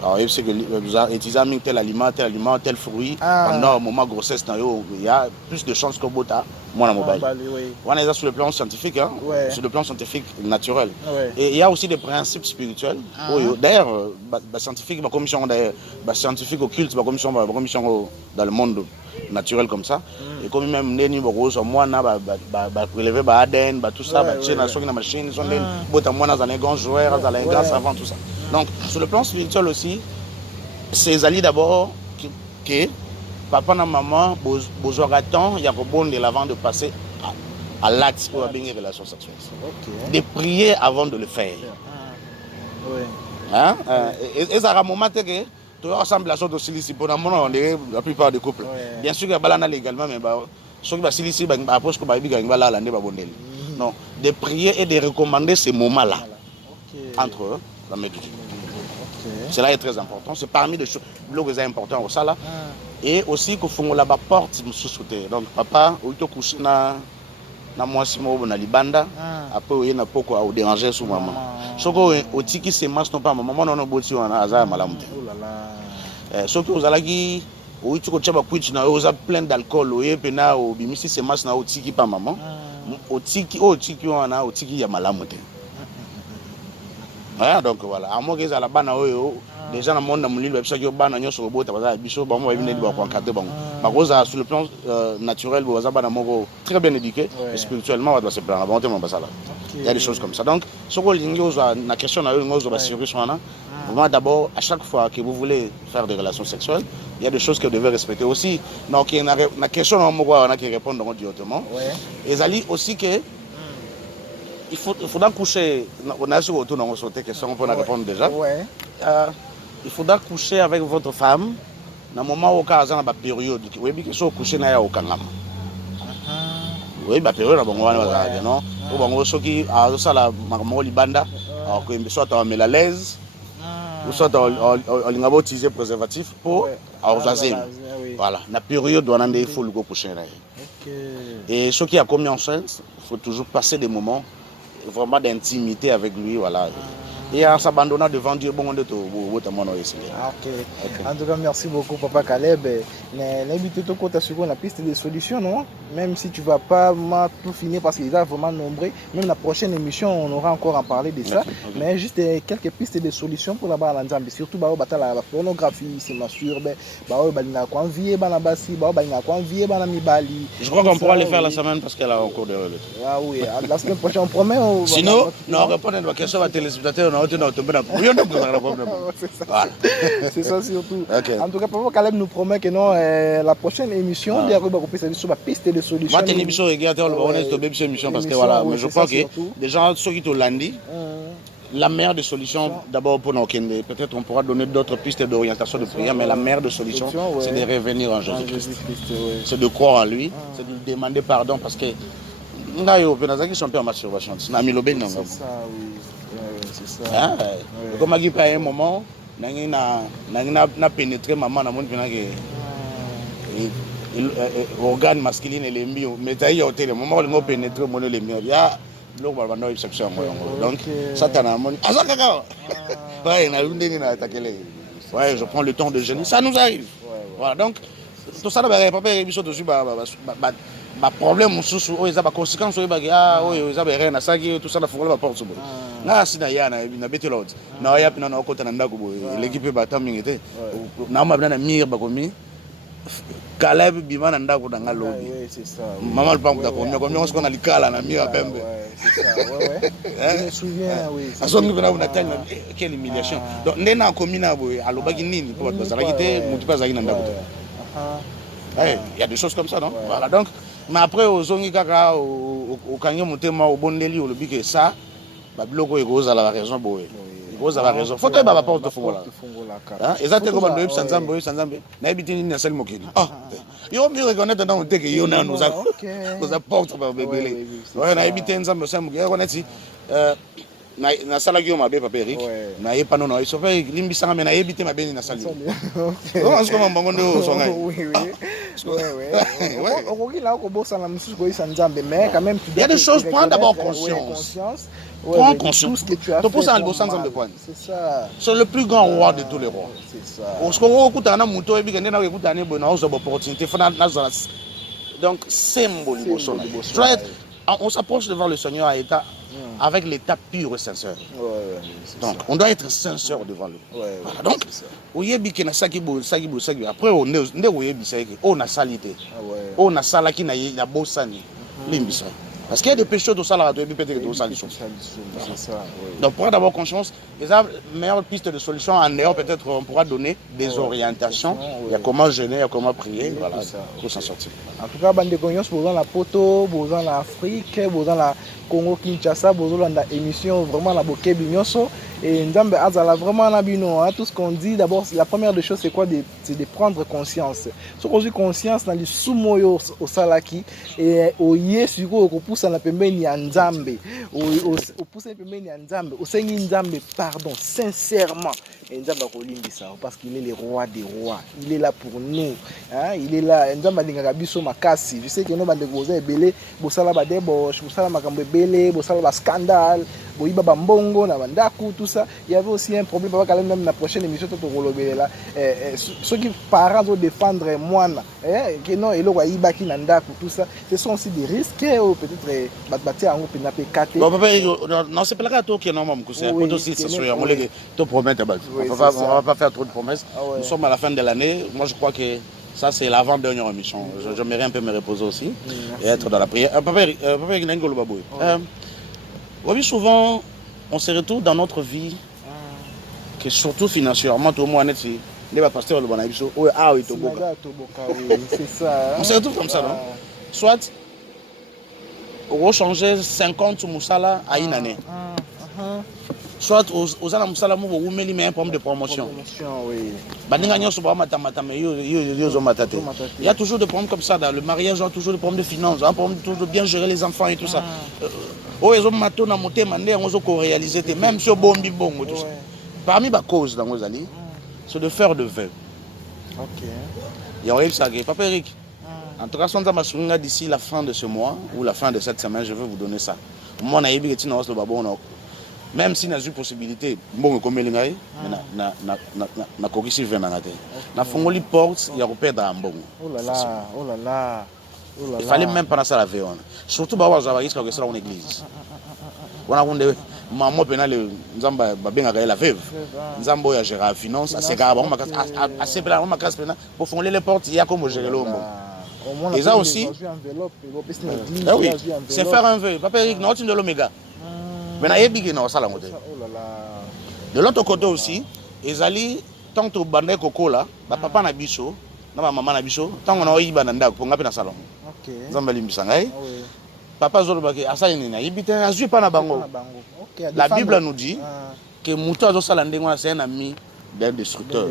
alors il sait que utiliser tel fruit pendant un moment grossesse il y a plus de chances que bota moi na mobile on est sur le plan scientifique hein sur le plan scientifique naturel et il y a aussi des principes spirituels d'ailleurs scientifique ba commission d'ailleurs scientifique occulte ba commission dans le monde naturel comme ça et comme même neni boko so mwana ba prélever ba ADN ba tout ça ba tchena so na machine so neni bota mwana za les grands joueurs za les grands savants tout ça donc sur le plan spirituel aussi c'est ali d'abord que papa na maman besoin temps il y a bon de l'avant de passer à l'acte pour avoir une relation sexuelle de prier avant de le faire hein et ça moment que tu ressembles à la sorte de silici pour la plupart des couples. Bien sûr, il y a balana légalement, mais ceux qui silici, approche que baby gagne la lande babondeli. Non, de prier et de recommander ces moments-là entre eux, la méthode. Cela est très important. C'est parmi les choses qui sont importantes au sala. Et aussi qu'il faut la porte sous-souter. Donc papa, où tu couches na mwasi mo na libanda après oye na poko au déranger sous maman soko otiki semence non pas maman non boti wana azaya malamu te soko ozalaki oiti ko chaba kwitch na oza plein d'alcool oye pena o bimisi semence na otiki pa maman otiki wana otiki ya malamu te donc voilà à moi que za la bana oyo déjà dans le monde mulilo ebisaki bana nyoso robota baza biso ba mo bimene ba ko encadrer bango ba koza sur le plan naturel baza bana moko très bien éduqué et spirituellement on doit se prendre bonté mon basala il y a des choses comme ça donc ce que lingi oza na question na yo ngozo ba sérieux wana vraiment d'abord à chaque fois que vous voulez faire des relations sexuelles il y a des choses que vous devez respecter aussi donc il y a na question na moko wana qui répondre directement et zali aussi que il faudra coucher on a sur autour dans sauter question pour répondre déjà il faudra coucher avec votre femme dans le moment où vous avez une période. Oui, bien sûr, coucher na ya okangama. Oui, la période, non. Ou qui a la libanda, soit on met la l'aise, ou soit on a utilisé préservatif pour arroser. Voilà, la période où il faut le coucher. Et ceux qui a commis enceinte, il faut toujours passer des moments vraiment d'intimité avec lui, voilà. Et en s'abandonnant devant Dieu, bon, on est au En tout cas, merci beaucoup, Papa Caleb. L'invité de côté sur la piste de solutions, non? Même si tu ne vas pas tout finir parce qu'il y a vraiment nombreux. Même la prochaine émission, on aura encore à parler de ça. Mais juste quelques pistes de solutions pour la Zambie. Surtout la pornographie, c'est ma sûre. Je crois qu'on pourra le faire la semaine parce qu'elle a encore de relais. Ah oui, la semaine prochaine, on promet. Sinon, on répond à la question à téléspectateurs. C'est ça surtout. En tout cas, Papa Caleb nous promet que non, la prochaine émission, il y a sur la piste de solutions. Moi, je émission parce que voilà, mais je crois que des gens qui sont lundi, la meilleure des solutions, d'abord pour nous, peut-être on pourra donner d'autres pistes d'orientation de prière, mais la meilleure des solutions, c'est de revenir en Jésus-Christ. C'est de croire en lui, c'est de lui demander pardon parce que nous avons sont en masturbation. C'est ça, oui. C'est ça. Comme il y a un moment, na pénétré maman na moni organe masculine et les mais il y a un moment où on pénétré mon les miens. Il y a l'autre va dans exception donc ça t'en a moni. Ah ça kaka. Ouais, na une na attaquer les. Ouais, je prends le temps de jeûner. Ça nous arrive. Voilà, donc tout ça là papa émission dessus ba problème sous ils ont ba conséquences ils ont rien à ça tout ça la faut la porte na sina yana na beti lot na ya pina na okota na ndako l'équipe ba taming était na ma bana mire ba komi Caleb bima na ndako na ngalobi c'est ça maman le pango d'accord mais comme on se connaît likala na mire pembe c'est ça je me souviens oui asongi bana na telle quelle humiliation donc ndena komi na boy alobaki nini pour bazala kité mutu pas zaki na ndako il y a des choses comme ça non voilà donc Mais après ozongi kaka okangi motema obondeli olobi que ça ba biloko ekoza la raison boye. Ekoza la raison. Faut que ba porte fongola. Hein? Exactement comme bando yebisa nzambe. Na yebiti ni na sali mokili. Ah. Yo mi reconnaître dans te que yo na nous apporte ba bébé. Ouais na yebiti nzambe sali mokili. Reconnaître na sala yo mabe papa Eric. Na yepa non no. Iso fait limbisanga me na yebiti mabe na sali. Comment est-ce que mbongo ndo songa? Oui. Mais quand même, il y a des choses, prends d'abord conscience. Prends conscience. Tu pousses un bossan de pointe. C'est ça. C'est le plus grand roi de tous les rois. C'est ça. Parce qu'on écoute un mouton et puis qu'on a écouté un bonheur d'opportunité. Donc, symbole du bosson. On s'approche devant le Seigneur à état avec l'état pur et sincère. Donc, on doit être sincère devant lui. Voilà. Donc, après, on a salité. On a salaki na bossani. Limbisa. Parce qu'il y a des péchés de ça, donc, pour d'abord conscience, les meilleures pistes de solution en ayant peut-être on pourra donner des orientations. Il y a comment jeûner, il y a comment prier, voilà, pour s'en sortir. En tout cas, bande de cognos, vous dans la poto, vous dans l'Afrique, vous dans la Congo Kinshasa, vous dans la émission vraiment la bouquet bignoso. Et Nzambe Azala vraiment la bino. Tout ce qu'on dit, d'abord, la première des choses, c'est quoi? C'est de prendre conscience. Si on a conscience dans les sous-moyos au salaki et au yesu au pousse à la pembeni à Nzambe, au pousse à la pembeni à Nzambe, au Seigneur Nzambe, pardon, sincèrement. Et Nzambe a parce qu'il est le roi des rois. Il est là pour nous. Hein? Il est là. Nzambe a biso makasi. Je sais que nous avons des gros belé, bosala ba débauche, bosala makambo belé, bosala ba scandale, boyiba bambongo na bandaku tout ça. Il y avait aussi un problème parce que même la prochaine émission tout au là. Ceux qui parents doivent défendre moi que non et le roi ibaki nandaku tout ça. Ce sont aussi des risques peut-être battre en groupe n'a pas caté. Non, c'est pas la gâteau qui est normal c'est aussi c'est sûr on te promet on va pas faire trop de promesses. Nous sommes à la fin de l'année. Moi je crois que ça, c'est l'avant-dernière émission. J'aimerais un peu me reposer aussi et être dans la prière. Oui, souvent, on se retrouve dans notre vie, que surtout financièrement, tout le monde est pasteur, c'est ça. On se retrouve comme ça, non? Soit, on va changer 50 moussala à une année. Soit aux ans moussala mou ou meli mais un problème de promotion. Il y a toujours des problèmes comme ça dans le mariage, il y a toujours des problèmes de finances, un problème de bien gérer les enfants et tout ça. Oh ils ont mato na monté mandé on ont réalisé même sur bombi bongo tout ça. Parmi les causes dans nos alliés, c'est de faire de vœux. OK. Il y a ça Papa Eric. En tout cas, d'ici la fin de ce mois ou la fin de cette semaine, je vais vous donner ça. Moi, na yebi ketina le babon. Même si n'a eu possibilité, bon comme les gars, na kokisi vena ngate. Na fongoli porte, il y a repère dans bon. Oh là là, oh là là. Il fallait même pas ça la veille. Surtout bah on va risquer que ça en église. On a condé maman penale nzamba babenga la veuve. Nzambo ya gérer la finance, c'est gars on ma assez pela on ma casse pena pour fongoli les portes, il y a comme gérer l'homme. Et ça aussi, oui, c'est faire un vœu. Papa Eric, non, tu ne l'oméga. Mais de l'autre côté aussi, ils allaient tant au bandé coco là, papa na biso, na maman na biso, tant on a eu bananda pour ngapi na salon. OK. Zambali misangai. Papa zolobaki asa nina yibite azui pa na bango. La Bible nous dit que Mouta zo salandengwa c'est un ami d'un destructeur.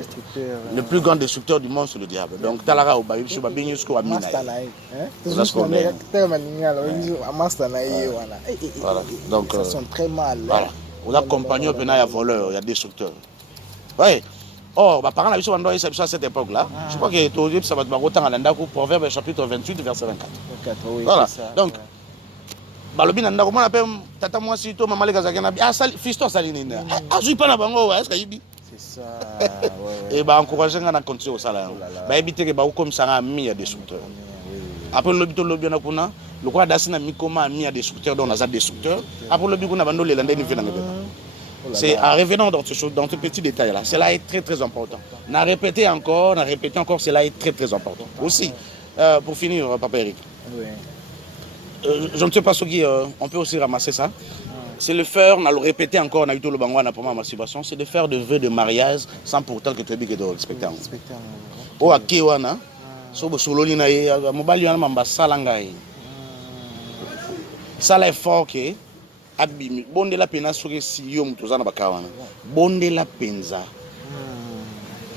Le plus grand destructeur du monde c'est le diable. Donc talara au bayi biso ba benyi sko amina. Voilà. Donc ils sont très mal. Voilà. On a accompagné au pénal, il y a voleurs, il y a destructeurs. Oui. Or, bah, par exemple, à cette époque-là, je crois que tout ça va être autant à l'Andakou, Proverbe chapitre 28, verset 24. Oui, voilà. Ça, donc, balobi na ndako mona pe tata moi sito mama le kazaki na ah fisto salinina azui pa na bango est-ce que c'est ça et bah encourager na continuer au salaire bah éviter que bah comme ça a mis à destructeur après le bito lobby na kuna le quoi dasina mi comment mis à destructeur donc na destructeur après le biko na bando le landa ni vena ngebe. C'est en revenant dans ce petit détail là, cela est très très important. On répété encore, cela est très très important. Aussi, pour finir, Papa Eric, je ne sais pas ce qui, on peut aussi ramasser ça. C'est le faire, on a le répété encore, on a eu tout le bango, on a pas ma masturbation, c'est de faire de vœux de mariage sans pourtant que tu aies de respecter. Oh, à Kiwana, so sololi na ye, mobali yana mamba salangai. ça là effort que abimi bonde la pena soki si yo mutu oza na bakawana bonde la penza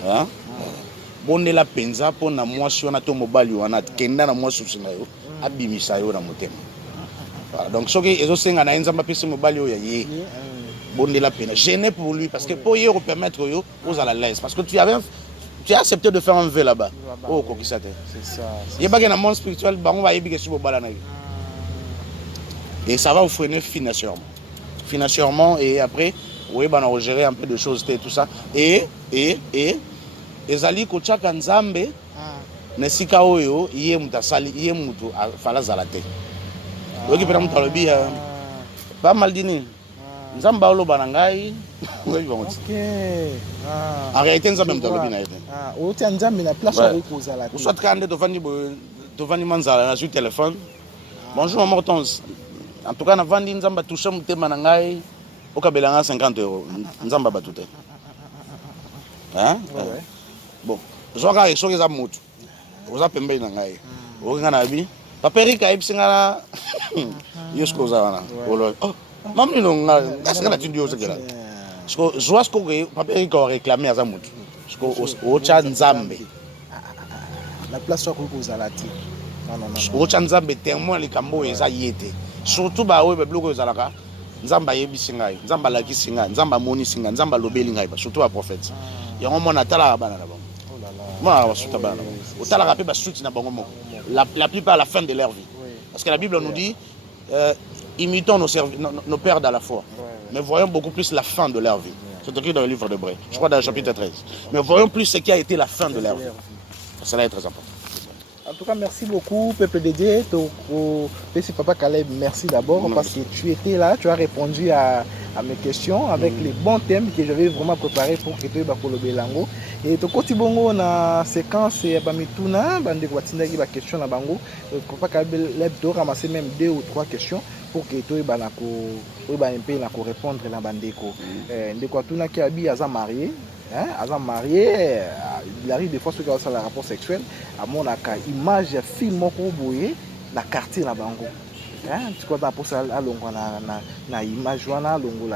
hein bonde la penza po na mwasi wana to mobali wana kenda na mwasi usinga yo abimisa yo na motema voilà donc soki ezosenga na nzamba pesi mobali oyo ya ye bonde la pena gêné pour lui parce que pour y permettre yo aux à la l'aise parce que tu as accepté de faire un vœu là-bas oh kokisa te c'est ça il y a pas que monde spirituel bango va yebi que sur mobala na yo. Et ça va vous freiner financièrement et après oui ben on va gérer un peu de choses et tout ça et ezali ko chaka nzambe na sika oyo iye mutasali iye mutu fala zalate oki pena mutalobi pas mal dini nzamba oloba na ngai oui bon OK en réalité nzamba mutalobi na ete o tia nzambe na place oyo ko zalate soit kande to vandi manzala na sur téléphone bonjour maman Hortense. En tout cas, na vandi nzamba touche mutema na ngai okabelanga 50 €. Nzamba batute. Hein? Ouais. Bon, zoka soki za mutu. Oza pembe na ngai. Okinga na bi. Paperika ebsinga yosko za wana. Olo. Oh, mamni no nga ngasa na tindio sekela. Sko zoasko ke paperika o réclamer za mutu. Sko ocha nzambe. La place oyo ko zalate. Non. Ocha nzambe témoin likambo eza yete. Surtout ba oyo biloko ezalaka nzamba yebisi ngai nzamba lakisi ngai nzamba monisi ngai nzamba lobeli ngai surtout ba prophète yango mona tala bana na bango oh là là moi ba suta bana otala ka pe ba suti na bango moko la plupart à la fin de leur vie parce que la Bible nous dit imitons nos pères dans la foi mais voyons beaucoup plus la fin de leur vie c'est écrit dans le livre d'Hébreux je crois dans le chapitre 13 mais voyons plus ce qui a été la fin de leur vie cela est très important. En tout cas, merci beaucoup, Peuple de Dieu. Petit Papa Caleb, merci d'abord parce que tu étais là, tu as répondu à mes questions avec les bons thèmes que j'avais vraiment préparés pour que tu aies le Belango. Et tu as bongo na séquence Bamituna, bande Watindagi ba question na bango. Papa Caleb doit ramasser même 2 ou 3 questions pour que tu aies répondre na bandeko. Ndeko tuna ki abi aza marié. Avant marié, il arrive des fois ceux qui ont le rapport sexuel, à mon image film moko boye na quartier na bango. Tu crois pour ça à longo na image wana longo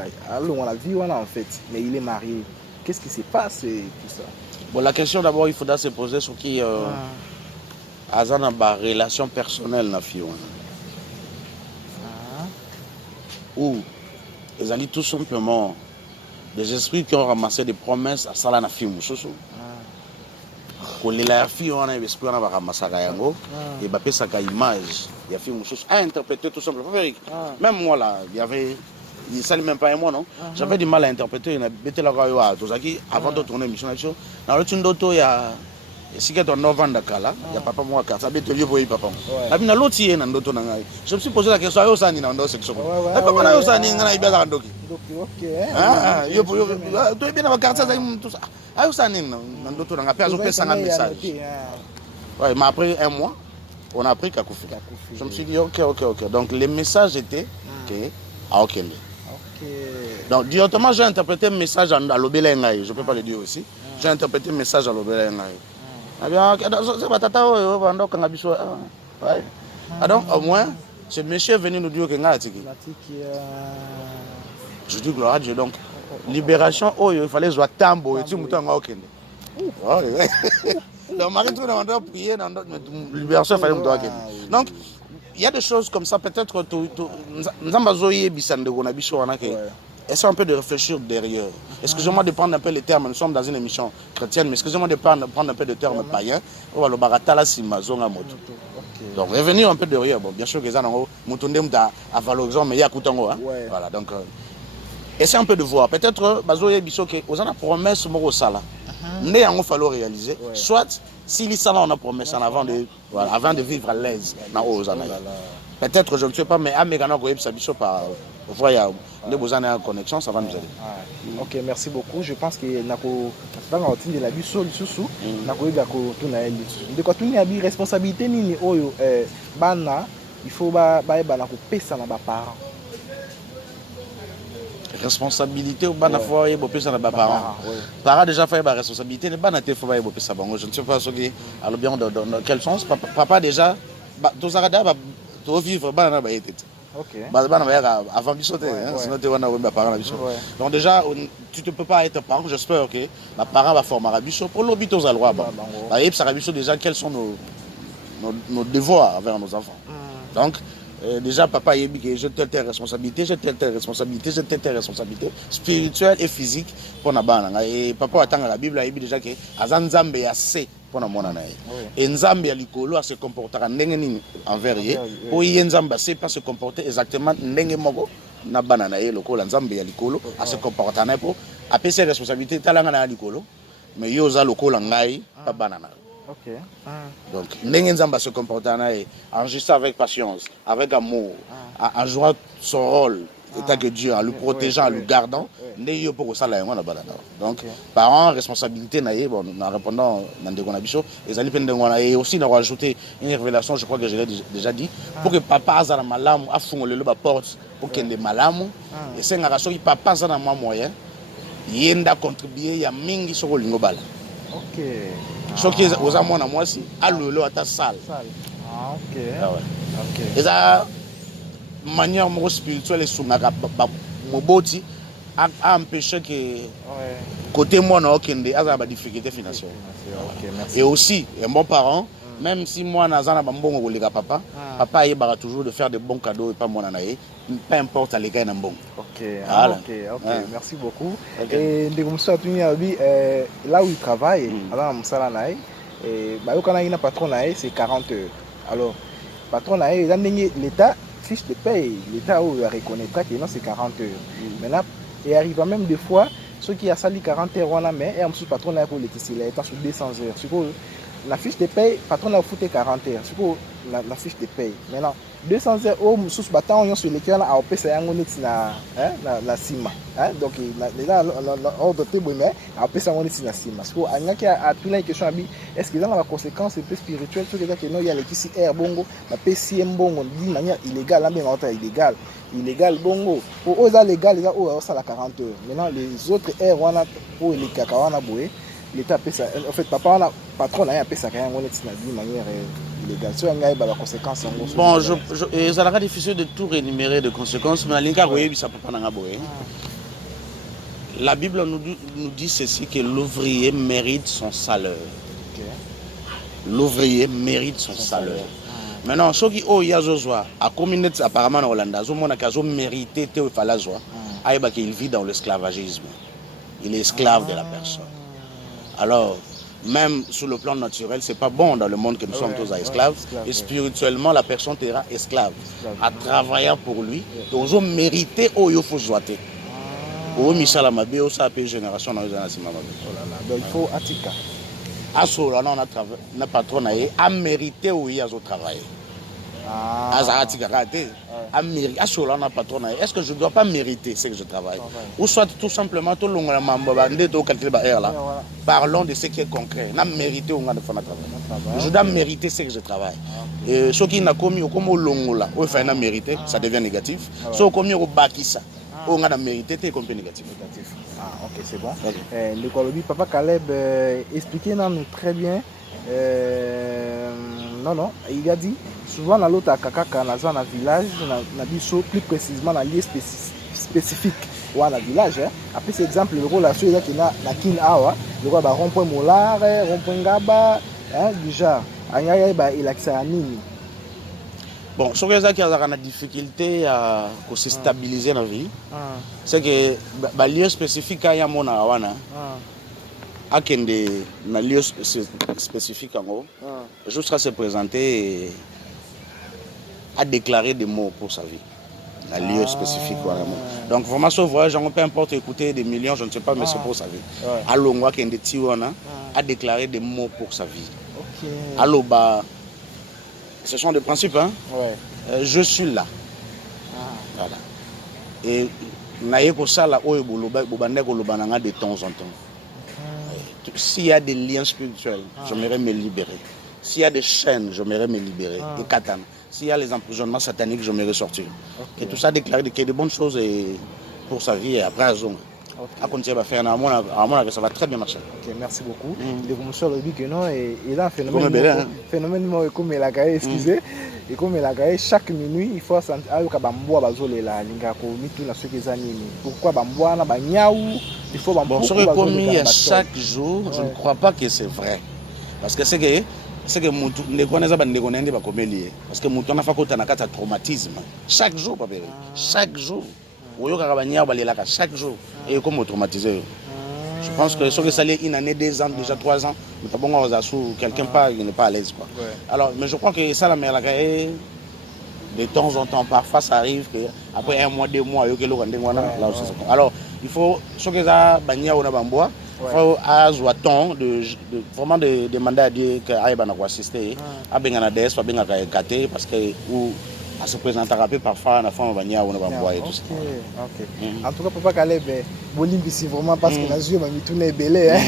la vie wana en fait, mais il est marié. Qu'est-ce qui se passe et tout ça? Bon, la question d'abord il faudra se poser sur qui azana ba relation personnelle na fille wana. Ou ils allaient tout simplement des esprits qui ont ramassé des promesses à Salana Film. Quand la fille on a esprit on a ramassé yango et ba pesa ka image il y a film a interprété tout simplement même moi là il y avait il ça même pas moi non j'avais du mal à interpréter na bete la rayo a tozaki avant de tourner émission là na le tundoto ya sika to novanda kala ya papa moi ka ça bete vieux boy papa na bina loti na ndoto na ngai je me suis posé la question ayo sani na ndo section papa na yo sani ngana ibeza ndoki OK yo to bien na carte ça tout ça ayo sani na ndoto na pesa zo pesa na message ouais mais après un mois on a appris Kakoufi. Je me suis dit OK donc les messages étaient que OK. Donc directement j'ai interprété le message à l'obélé ngai, je peux pas le dire aussi. J'ai interprété le message à l'obélé ngai. Ah bien c'est pas tata o bando kanga biso. Ouais. Donc au moins ce monsieur est venu nous dire que ngai tiki. Je dis gloire à Dieu donc libération il fallait jouer tambo et tu muto nga okende. Donc Marie tout on doit prier dans libération il fallait muto okende. Donc il y a des choses comme ça peut-être nzamba zoye bisande gona biso wana ke essaie un peu de réfléchir derrière. Excusez-moi de prendre un peu les termes, nous sommes dans une émission chrétienne, mais excusez-moi de prendre un peu de termes païens. On va le baratala simazonga moto. Donc revenir un peu derrière. Bon, bien sûr que ça nango mutunde muta avalorisation mais ya kutango hein. Voilà donc essaie un peu de voir. Peut-être bazoye biso ke ozana promesse moko sala. Né yango fallo réaliser. Soit si les salons on a promesse en avant de vivre à l'aise na ozana. Peut-être je ne sais pas mais amegana ko yebisa biso par voyage. Les besoins de connexion, ça va nous aider. Ok, merci beaucoup. Je pense que nako dans la routine de la vie seul sous nako iba ko tuna eli. De quoi tuna bi responsabilité nini oyo bana il faut ba na ko pesa na ba parents. Responsabilité ou bana faut yebo pesa na ba parents. Parents déjà fait ba responsabilité ne bana te faut ba yebo pesa bango. Je ne sais pas ce qui alors bien dans quel sens papa déjà to sarada ba to vivre bana ba yete. Ok. Avant biso te, sinon tu vas parents biso. Donc déjà tu ne peux pas être parent, j'espère que ma parent va former à biso pour l'obito aux alwa. Bah et ça biso déjà quels sont nos devoirs envers nos enfants. Donc déjà papa yebi que j'ai telle responsabilité, j'ai telle responsabilité, j'ai telle responsabilité spirituelle et physique pour na bana. Et papa attend la Bible yebi déjà que azanzambe ya se pour na mona na ye. Et nzambe ya likolo a se comportera ndenge nini envers ye. Pour ye nzambe c'est pas se comporter exactement ndenge moko na bana na ye lokola nzambe ya likolo a se comporter na pour appeler ses responsabilités talanga na likolo mais yo za lokola ngai pa bana na. Ok. Donc, Nengenzamba se comporte en juste avec patience, avec amour, en jouant son rôle, état que Dieu, en le protégeant, en le gardant. Donc, parents, responsabilité, en répondant et aussi nous rajouter une révélation, je crois que je l'ai déjà dit, pour que papa a malam, a fondé la porte, pour qu'il ait malam, et c'est une raison que papa a un moyen, il a contribué, il y a mingi sur le global. Ok. Ce qui est aux amants à moi aussi, à l'eau à ta salle. Ah, ok. Ah ouais. Et ça, manière spirituelle et sounaga, moboti, a empêché que côté moi, on a aucune difficulté financière. Et aussi, un bon parent, même si moi, Nazana Bambon ou les papa, papa il va toujours de faire de bons cadeaux et pas mon anaï, peu importe à l'égal d'un bon. Ok, merci beaucoup. Et là où il travaille, alors quand il a un patron, c'est 40 heures. Alors, patron, l'État fiche de paye, l'État reconnaîtra que non, c'est 40 heures. Maintenant, il arrive même des fois, ceux qui ont sali 40 heures, on a mais un patron pour l'électricité, il est sur 200 heures. La fiche de paye, patron a foutu 40 heures. La fiche de paye. Maintenant, 200 heures, sous bâton, on sur lesquels on peut se la cima. Donc, l'ordre de mais on peut se la cima. Parce qu'il y a une question, est-ce qu'il y a la conséquence spirituelle sur les gens qui il y a l'électricité air bongo, la PCM bongo, d'une manière illégale, la même autre illégale. Illégal bongo. Pour eux, légal, ils ont la 40 heures. Maintenant, les autres airs, on a pour les cacahuètes, l'État paie ça. En fait, papa, on a patron, a paie ça quand on est d'une manière illégale. Si on a la conséquence, bon, ça sera difficile de tout rémunérer de conséquences, mais ça peut pas la Bible nous dit ceci, que l'ouvrier mérite son salaire. L'ouvrier mérite son salaire. Maintenant, ceux qui ont à communauté apparemment en Hollande, ils ont mérité qu'il vit dans l'esclavagisme. Il est esclave de la personne. Alors, même sur le plan naturel, ce n'est pas bon dans le monde que nous sommes tous esclaves. Et spirituellement, la personne sera esclave. En travaillant pour lui, ils ont mérité au Yofuzoate. Au Michel Amabé, au Sapé Génération, dans les années. Donc il faut Atika. À ce moment-là, on a patron a mérité où il y a au travail. Est-ce que je ne dois pas mériter ce que je travaille? Ou soit tout simplement, tout le monde parlons de ce qui est concret. Je dois mériter ce que je travaille. Ce qui n'a commis au mérité, ça devient négatif. Ce qui commis au bakissa, on a mérité, c'est négatif. Ah, ok, c'est bon. Le Colombie, Papa Caleb expliquez-nous très bien. Non, il a dit souvent dans l'autre Kakaka, dans un village, plus précisément dans un lieu spécifique ou dans un village. Après, c'est exemple, le rôle là, celui qui a na Kin Awa, le rôle rond-point Molar, rond-point Gaba, du genre, il a accès à Nini. Bon, ce qui a une difficulté à se stabiliser dans la vie, c'est que le lieu spécifique il y a mon awana. À un lieu spécifique en haut, jusqu'à se présenter et à déclarer des mots pour sa vie. Un lieu spécifique. Donc, vraiment, ce voyage, on peut importe écouter des millions, je ne sais pas, mais c'est pour sa vie. À l'ongwa qui a déclaré des mots pour sa vie. À l'oba, ce sont des principes. Hein? Je suis là. Voilà. Et pour ça, là, de temps en temps. S'il y a des liens spirituels, j'aimerais me libérer. S'il y a des chaînes, j'aimerais me libérer. Des katanas. S'il y a les emprisonnements sataniques, j'aimerais sortir. Et tout ça déclarer qu'il y a de bonnes choses pour sa vie et après à Zonga. À continuer à faire ça va très bien marcher. Merci beaucoup. Il est comme ça, il a un phénomène comme il a excusez. et comme la gagne chaque minuit il faut sentir ayoka bamboa bazolela linga ko mituna soki eza nini pourquoi bamboa na banyau il faut bamboa bon soki komi à chaque jour je ne crois pas que c'est vrai parce que c'est que mutu ndeko wana eza bandeko na nde bakomeli parce que mutu anafa kota na kati ya traumatisme chaque jour papere chaque jour oyokaka banyau balelaka chaque jour et comme traumatisé je pense que soki esali une année 2 ans déjà 3 ans mutu abongo aza sous quelqu'un pas il n'est pas à l'aise quoi alors mais je crois que ça la melaka de temps en temps parfois ça arrive que après 1 mois 2 mois yokeloko ndenge wana là aussi alors il faut soki eza banyau na bamboa il faut avoir temps de vraiment de demander à Dieu qu'il aille assister à Bengana DS, à Bengana Kate, parce que ou à se présenter à parfois la femme va ou et tout ça. En tout cas, Papa Caleb, Bolimbi c'est vraiment parce que les yeux m'ont tourné belé.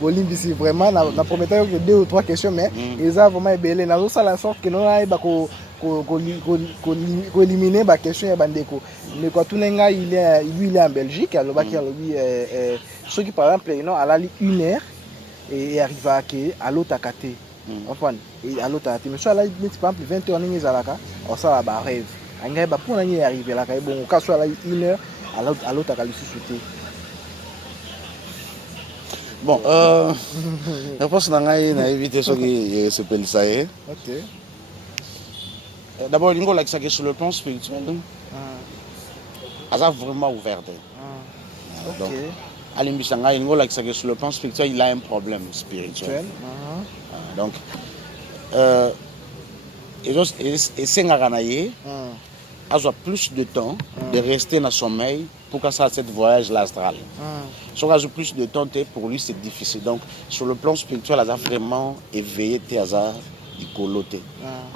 Bolimbi c'est vraiment, la première que 2 ou 3 questions, mais ils ont vraiment belé. Dans ça la sorte que nous avons éliminer la question de Bandeko. Mais quand tout le monde il est en Belgique, alors ceux qui par exemple non à la 1 heure et arrive à l'autre côté. Et à l'autre côté. Mais soit là par exemple 20 heures ni zalaka, on ça va rêve. Anga ba pour nani arriver là bon cas soit là 1 heure à l'autre côté sauter. Bon je pense que on a évité ce qui se peut ça. OK. D'abord, il y a sur le plan spirituel. Ça a vraiment ouvert. Donc, à l'Imbisanga, il y a sur le plan spirituel, il a un problème spirituel. Donc, et c'est a plus de temps de rester dans son sommeil pour que ça cette voyage l'astral. Si on a plus de temps, pour lui c'est difficile. Donc, sur le plan spirituel, il a vraiment éveillé tes hasards.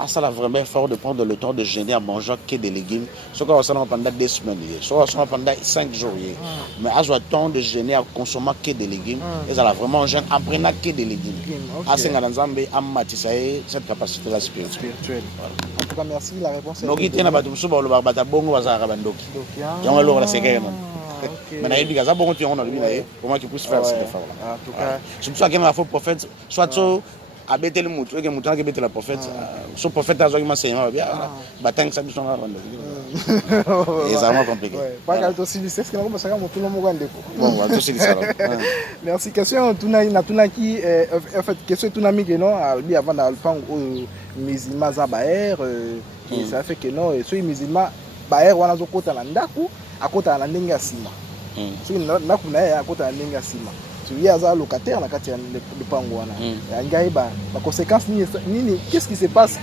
Ça a vraiment fort de prendre le temps de jeûner à manger que des légumes. Ce qu'on va pendant 2 semaines, ce qu'on va pendant 5 jours. Mais à ce temps de jeûner à consommer que des légumes, et ça a vraiment jeûne en prenant que des légumes. À ce moment-là, à matisser cette capacité-là spirituelle. En tout cas, merci la réponse. Nous qui tenons à tout ça, on va battre bongo à Zarabandoki. Et on va le séquer. Mais il y a des gens qui ont comment tu puisses faire cette effort-là. En tout cas, c'est pour ça qu'il y a un faux prophète, soit a bêté le mouton, que mouton a bêté le prophète. Ce prophète a joué ma bien. Batang ça nous a rendu. Et c'est vraiment compliqué. Pas qu'à aussi c'est ce que nous pensons que tout le monde va bon, on va tous ça. Merci. Question tuna qui en fait question tuna mi que non albi avant dans le pan musulman za baer ça fait que non so musulman baer wana zo kota na ndaku akota na ndenge ya sima. So ndaku na ya akota na ndenge ya sima. Il y a un locataire dans le Pangouana. Il y a des conséquences. Qu'est-ce qui se passe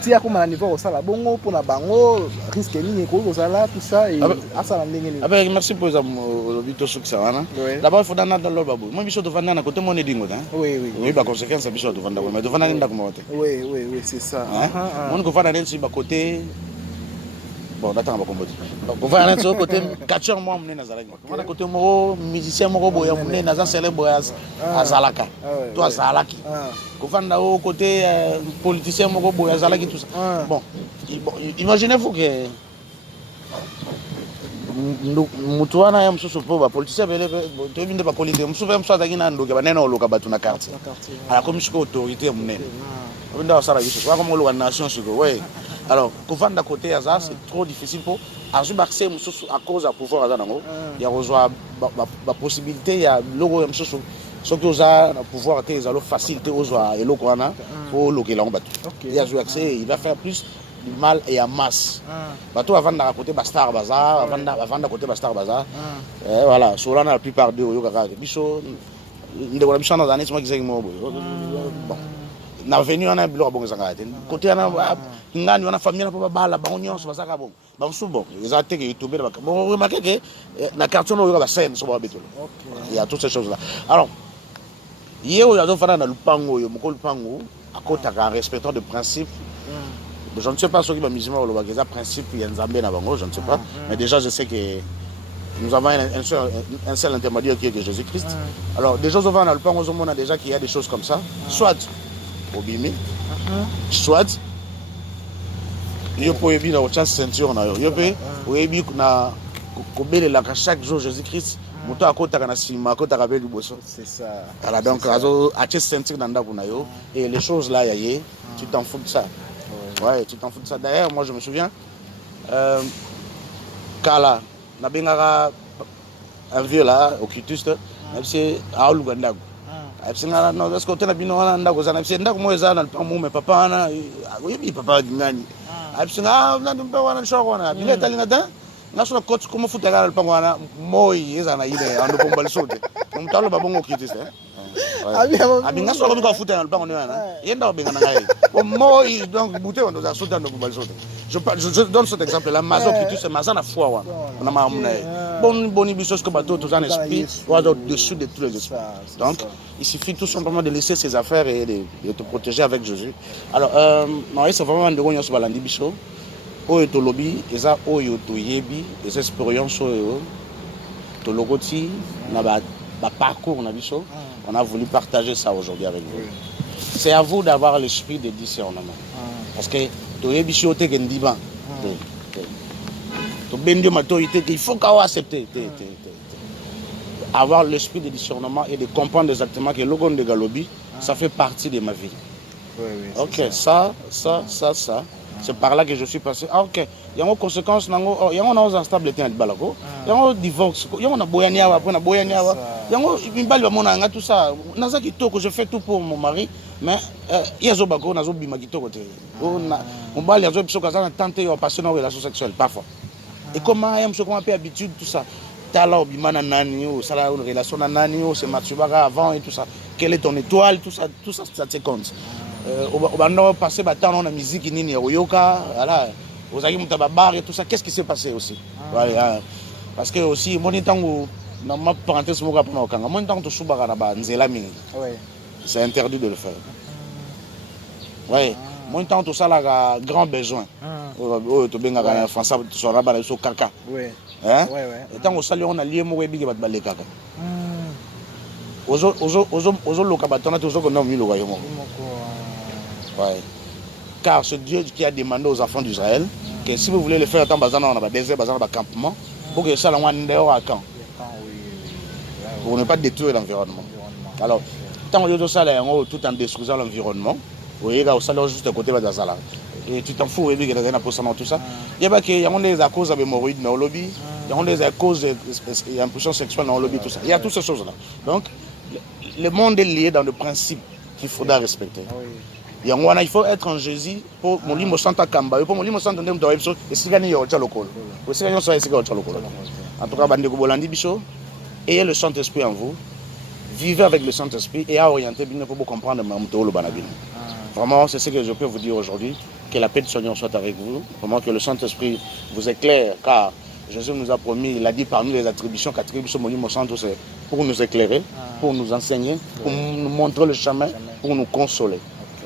si à un niveau au salaire bongo pour la bango risque ni au salaire tout ça et à ça merci pour ça le sur ça d'abord il faut dans le babou moi biso de vendre na côté mon dingo oui ba conséquence biso de vendre mais de vendre nda ko oui c'est ça on ko vendre sur ba côté bon d'attendre ba combattre ko vendre sur côté catcheur moi mné nazalaki on côté mo musicien mo boya mné nazan célèbre azalaka toi azalaki ko vendre au côté politicien mo boya azalaki tout ça bon imaginez-vous que mutu wana ya msusu po ba politicien bele to binde ba politique msusu ba msusu azaki na ndoke banene oloka batu na quartier ala comme siko autorité munene binde wasara biso kwa comme oloka nation siko ouais alors kouvent d'à côté ça c'est trop difficile pour avoir accès à cause à pouvoir ça nango il y a reçoit la possibilité il y a logo msusu ce que vous a pouvoir que ça facilité aux et logo wana pour loquer là on bat il y a accès il va faire plus du mal et à masse bateau avant d'à côté Bastar Bazar avant d'à côté Bastar Bazar et voilà sur là la plupart de yo kaka biso ndeko na biso na zaneti moi qui bon na venu on a bilo bon zanga côté na ngani wana famille na papa bala ba onyon so basaka bon ba subo exacte que youtube ba bon remarquez que na quartier no yo ba scène so ba betolo il y a toutes ces choses là alors yeo ya do fana na lupango yo moko lupango akota ka respectant de principe. Je ne sais pas ce qui va musulman ou le principe il y a un Zambé na bango je ne sais pas mais déjà je sais que nous avons un seul intermédiaire qui est Jésus-Christ. Alors déjà on va dans le pan on a déjà qu'il y a des choses comme ça soit au bimi soit yo po ebi na ocha ceinture na yo pe o ebi na ko belela ka chaque jour Jésus-Christ moto akota kana sima akota ka be liboso c'est ça alors donc azo ache ceinture na ndako na yo et les choses là yaye tu t'en fous de ça Ouais, tu t'en fous de ça. D'ailleurs, moi je me souviens, Kala, Nabengara, un vieux là, occultiste, c'est Aoul Gandago. Absingana no parce que tena bino wana ndako sana ndako moyo sana mume papa na oui papa ngani absinga na ndumbe wana shoko wana bile talinga da nasona coach como futega al pangwana moyi ezana ile ando pomba lisote umtalo babongo kitise abi ngaso ko biko futa al pangwana wana yenda obenga ngai moyi donc bouté on doit sauter ando pomba lisote je donne cet exemple là mazo kitise mazana foi wana on ma amuna boni biso que bateau tous en esprit ou au-dessus de tous les esprits. Donc il suffit tout simplement de laisser ses affaires et de te protéger avec Jésus. Alors c'est vraiment de gagner sur balandi biso oyo to lobby eza oyo to yebi les expériences oyo to logoti na ba parcours na biso. On a voulu partager ça aujourd'hui avec vous. C'est à vous d'avoir l'esprit de discernement. Parce que to yebi biso te kendiba. Il faut qu'on accepte. Avoir l'esprit de discernement et de comprendre exactement que le Logon de Galobi, ça fait partie de ma vie. Oui, ok, ça. C'est par là que je suis passé. Ah, ok. Il y a une conséquence, il y a une instabilité. Il y a un divorce. Il y a une boyaniawa. Il y a une tout ça. Je fais tout pour mon mari. Mais il y a un bimagito. On va les autres tenter de passer dans la relation sexuelle, parfois. Et comment on peut habitude tout ça? Tala obimana nani ou ça une relation nani ou c'est masturbara avant et tout ça. Quelle est ton étoile, tout ça te compte. On va passer temps dans la musique nini oyoka, voilà. Vous avez muta bar et tout ça. Qu'est-ce qui s'est passé aussi? Voilà. Parce que aussi mon temps où dans ma parenthèse mo rapona okanga, mon temps to subara na ba nzela mingi. Ouais. C'est interdit de le faire. Ouais. Mon temps tout ça là grand besoin. Tu benga en français tu sera ba so kaka. Ouais. Hein? Et tant au salon on a lié mo webi ke bat balé kaka. Ozo loka batona to zo ko na mi loka yo mo. Ouais. Car c'est Dieu qui a demandé aux enfants d'Israël que si vous voulez le faire dans bazana on a ba désert bazana ba campement pour que ça la wan dehors à camp. Pour ne pas détruire l'environnement. Alors tant que ça là tout en détruisant l'environnement. Oui, là, au salon juste à côté de la salle. Et tu t'en fous, il y a des pour tout ça. Il y a des causes d'hémorroïdes dans le lobby, il y a des causes d'impuissance sexuelle dans le lobby, tout ça. Il y a toutes ces choses-là. Donc, le monde est lié dans le principe qu'il faudra respecter. Il faut être en Jésus pour mon limo santa kamba, pour mon limo santa ndem doit être et si gagner au tchalokol. Ou si gagner soit ici au tchalokol. En tout cas, bandeko bolandi biso, ayez le Saint-Esprit en vous. Vivez avec le Saint-Esprit et à orienter bien pour comprendre le banabine. Vraiment, c'est ce que je peux vous dire aujourd'hui. Que la paix de Seigneur soit avec vous. Vraiment que le Saint-Esprit vous éclaire. Car Jésus nous a promis, il a dit parmi les attributions qu'attribution au centre, c'est pour nous éclairer, pour nous enseigner, pour nous montrer le chemin, pour nous consoler.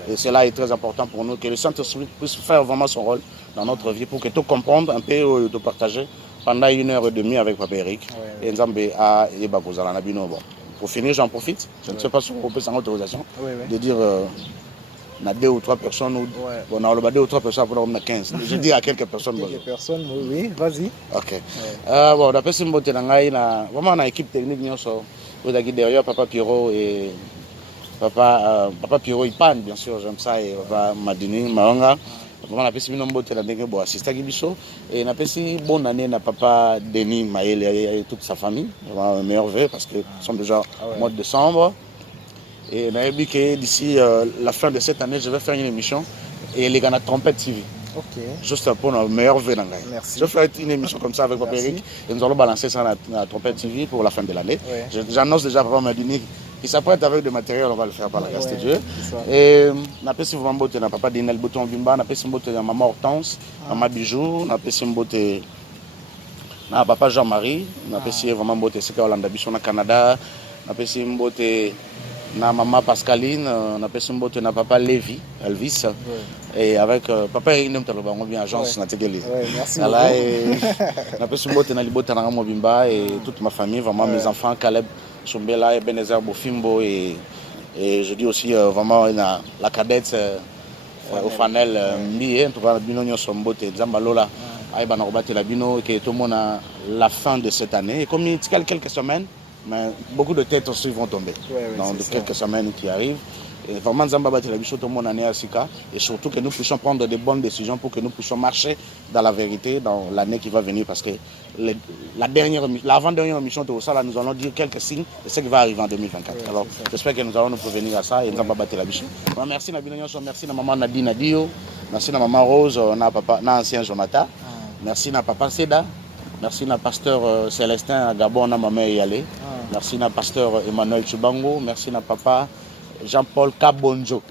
Et cela est très important pour nous. Que le Saint-Esprit puisse faire vraiment son rôle dans notre vie pour que tout comprendre, un peu de partager pendant 1h30 avec Papa Eric. Et Nzambe a Yebagozala Nabino. Pour finir, j'en profite. Je ne sais pas si on peut sans autorisation de dire. On a 2 ou 3 personnes, on a 2 ou 3 personnes pour 15. Je dis à quelques personnes. Quelques personnes, oui, vas-y. Ok. Bon, d'après ce mot, vraiment on a une équipe technique, on a derrière Papa Pierrot et Papa Pierrot, il panne, bien sûr, j'aime ça, et Papa Madini, Mahonga. Vraiment, on a fait une bonne année pour assister à Gibiso. Et on a fait une bonne année à Papa Denis Maël et toute sa famille. Vraiment, meilleur vœu parce que nous sommes déjà au mois de décembre. Et on a dit que d'ici la fin de cette année, je vais faire une émission et les gars de Trompette TV. Juste pour nos meilleurs vœux. Je vais faire une émission comme ça avec Papa Eric et nous allons balancer ça à la Trompette TV pour la fin de l'année. J'annonce déjà à Papa Madini qu'il s'apprête avec du matériel, on va le faire par la grâce de Dieu. Et on a fait vraiment beauté, Papa Dinel Bouton Bimba, on a fait beauté Maman Hortense, Maman Bijou, on a fait beauté Papa Jean-Marie, on a fait vraiment beauté c'est Hollande Bichon au Canada, on a fait beauté na maman Pascaline, on a fait une na papa Lévi, Elvis, et avec papa Eric on bien agence na Tegeli. Merci. On a fait une na libota na Mobimba et toute ma famille, vraiment mes enfants Caleb Chumbela et Benezer Bofimbo et je dis aussi vraiment la cadette au Fanel Mbié, en tout cas bino nyo sombote Zambalola aïba na robate la bino que tout le monde a la fin de cette année et comme il y a quelques semaines mais beaucoup de têtes aussi vont tomber dans quelques semaines qui arrivent. Et vraiment, Nzamba bâti la biso tout le monde en est à Sika, et surtout que nous puissions prendre des bonnes décisions pour que nous puissions marcher dans la vérité dans l'année qui va venir, parce que l'avant-dernière mission de Ossala, nous allons dire quelques signes de ce qui va arriver en 2024. Ouais, alors j'espère que nous allons nous prévenir à ça et Nzamba bâti la biso. Merci Nabino Nyonso, merci à maman Nadine Adio, merci à maman Rose, na papa na ancien Jonathan, merci à papa Seda, merci à pasteur Célestin à Gabon, na maman Yale, merci à pasteur Emmanuel Chubango, merci à papa Jean-Paul Kabonjo,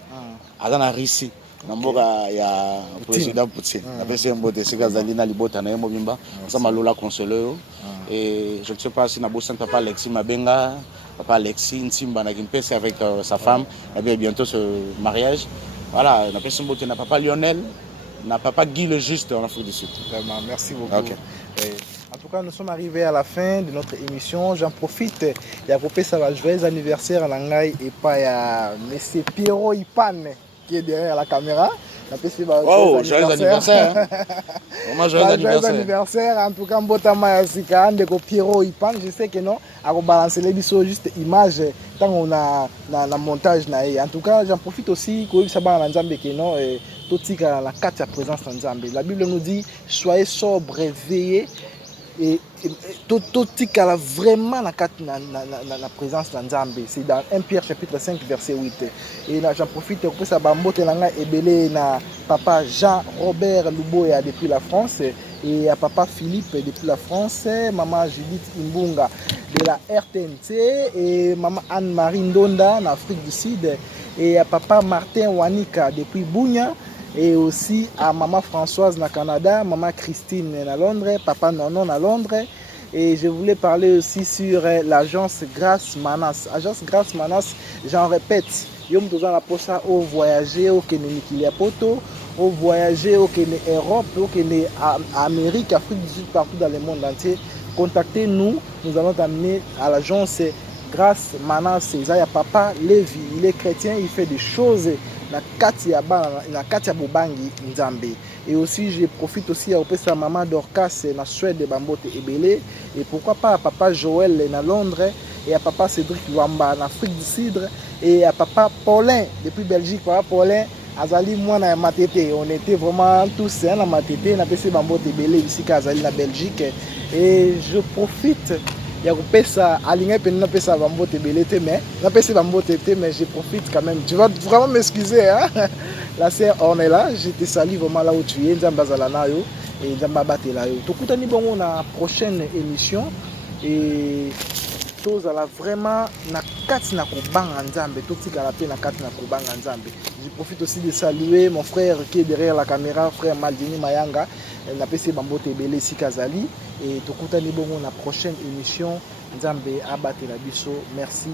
Azana Rissi, Namboka ya président Poutine. Après c'est un beau décès Gazalina Libota na Mobimba, ça Malola Consoleur. Et je ne sais pas si Nabosan papa Alexis Mabenga, papa Alexis Ntimba na Kimpese avec sa femme, et bien bientôt ce mariage. Voilà, na personne beauté na papa Lionel, na papa Guy le Juste en Afrique du Sud. Vraiment, merci beaucoup. Okay. En tout cas, nous sommes arrivés à la fin de notre émission. J'en profite. Il y a coupé ça va joyeux anniversaire à Langai et pas à M. Pierrot Ipane qui est derrière la caméra. Oh, joyeux anniversaire. Vraiment joyeux anniversaire. En tout cas, Mbotama Yassika, Ndeko Pierrot Ipane. Je sais que non, à balancer les bisous juste image tant qu'on a la montage. En tout cas, j'en profite aussi que ça va en Nzambe que non. Tout la carte à présence en Nzambe. La Bible nous dit soyez sobre, veillez. Et tout vraiment la présence de Nzambe. C'est dans 1 Pierre chapitre 5 verset 8. Et là j'en profite pour ça bambote langa ebele na papa Jean-Robert Luboya depuis la France et à papa Philippe depuis la France, maman Judith Imbunga de la RTNC et maman Anne-Marie Ndonda en Afrique du Sud et à papa Martin Wanika depuis Bunya. Et aussi à maman Françoise na Canada, maman Christine à Londres, papa Nonon à Londres. Et je voulais parler aussi sur l'agence Grâce Manas. Agence Grâce Manas, j'en répète, yom tous la pocha au voyager au Kenya Poto, au voyager au Kenya Europe, au Kenya Amérique, Afrique du Sud, partout dans le monde entier. Contactez-nous, nous allons t'amener à l'agence Grâce Manas. Il y a papa Lévi, il est chrétien, il fait des choses. Na Katia Bobangi Nzambe. Et aussi je profite aussi à sa maman Dorcas na Suède de Bambote Ebele et pourquoi pas à papa Joël na Londres et à papa Cédric Luamba en Afrique du Sud et à papa Paulin depuis Belgique. Papa Paulin Azali moi na Matete, on était vraiment tous na Matete na PC Bambote Ebele ici qu'Azali na Belgique et je profite. Il y a pesa aligné pe na pesa bambote belete mais na pesa bambote mais je profite quand même. Tu vas vraiment m'excuser hein. La sœur on est là, je te salue vraiment là où tu es, Nzamba zalana yo et Nzamba batela yo. Tokutani bongo na prochaine émission et tous ala vraiment na kati na kubanga Nzambe, totika la pe na kati na kubanga Nzambe. Je profite aussi de saluer mon frère qui est derrière la caméra, frère Maldini Mayanga, na PC Bambote Ebele Sikazali et tokutani bongo na prochaine émission Nzambe abatela biso. Merci.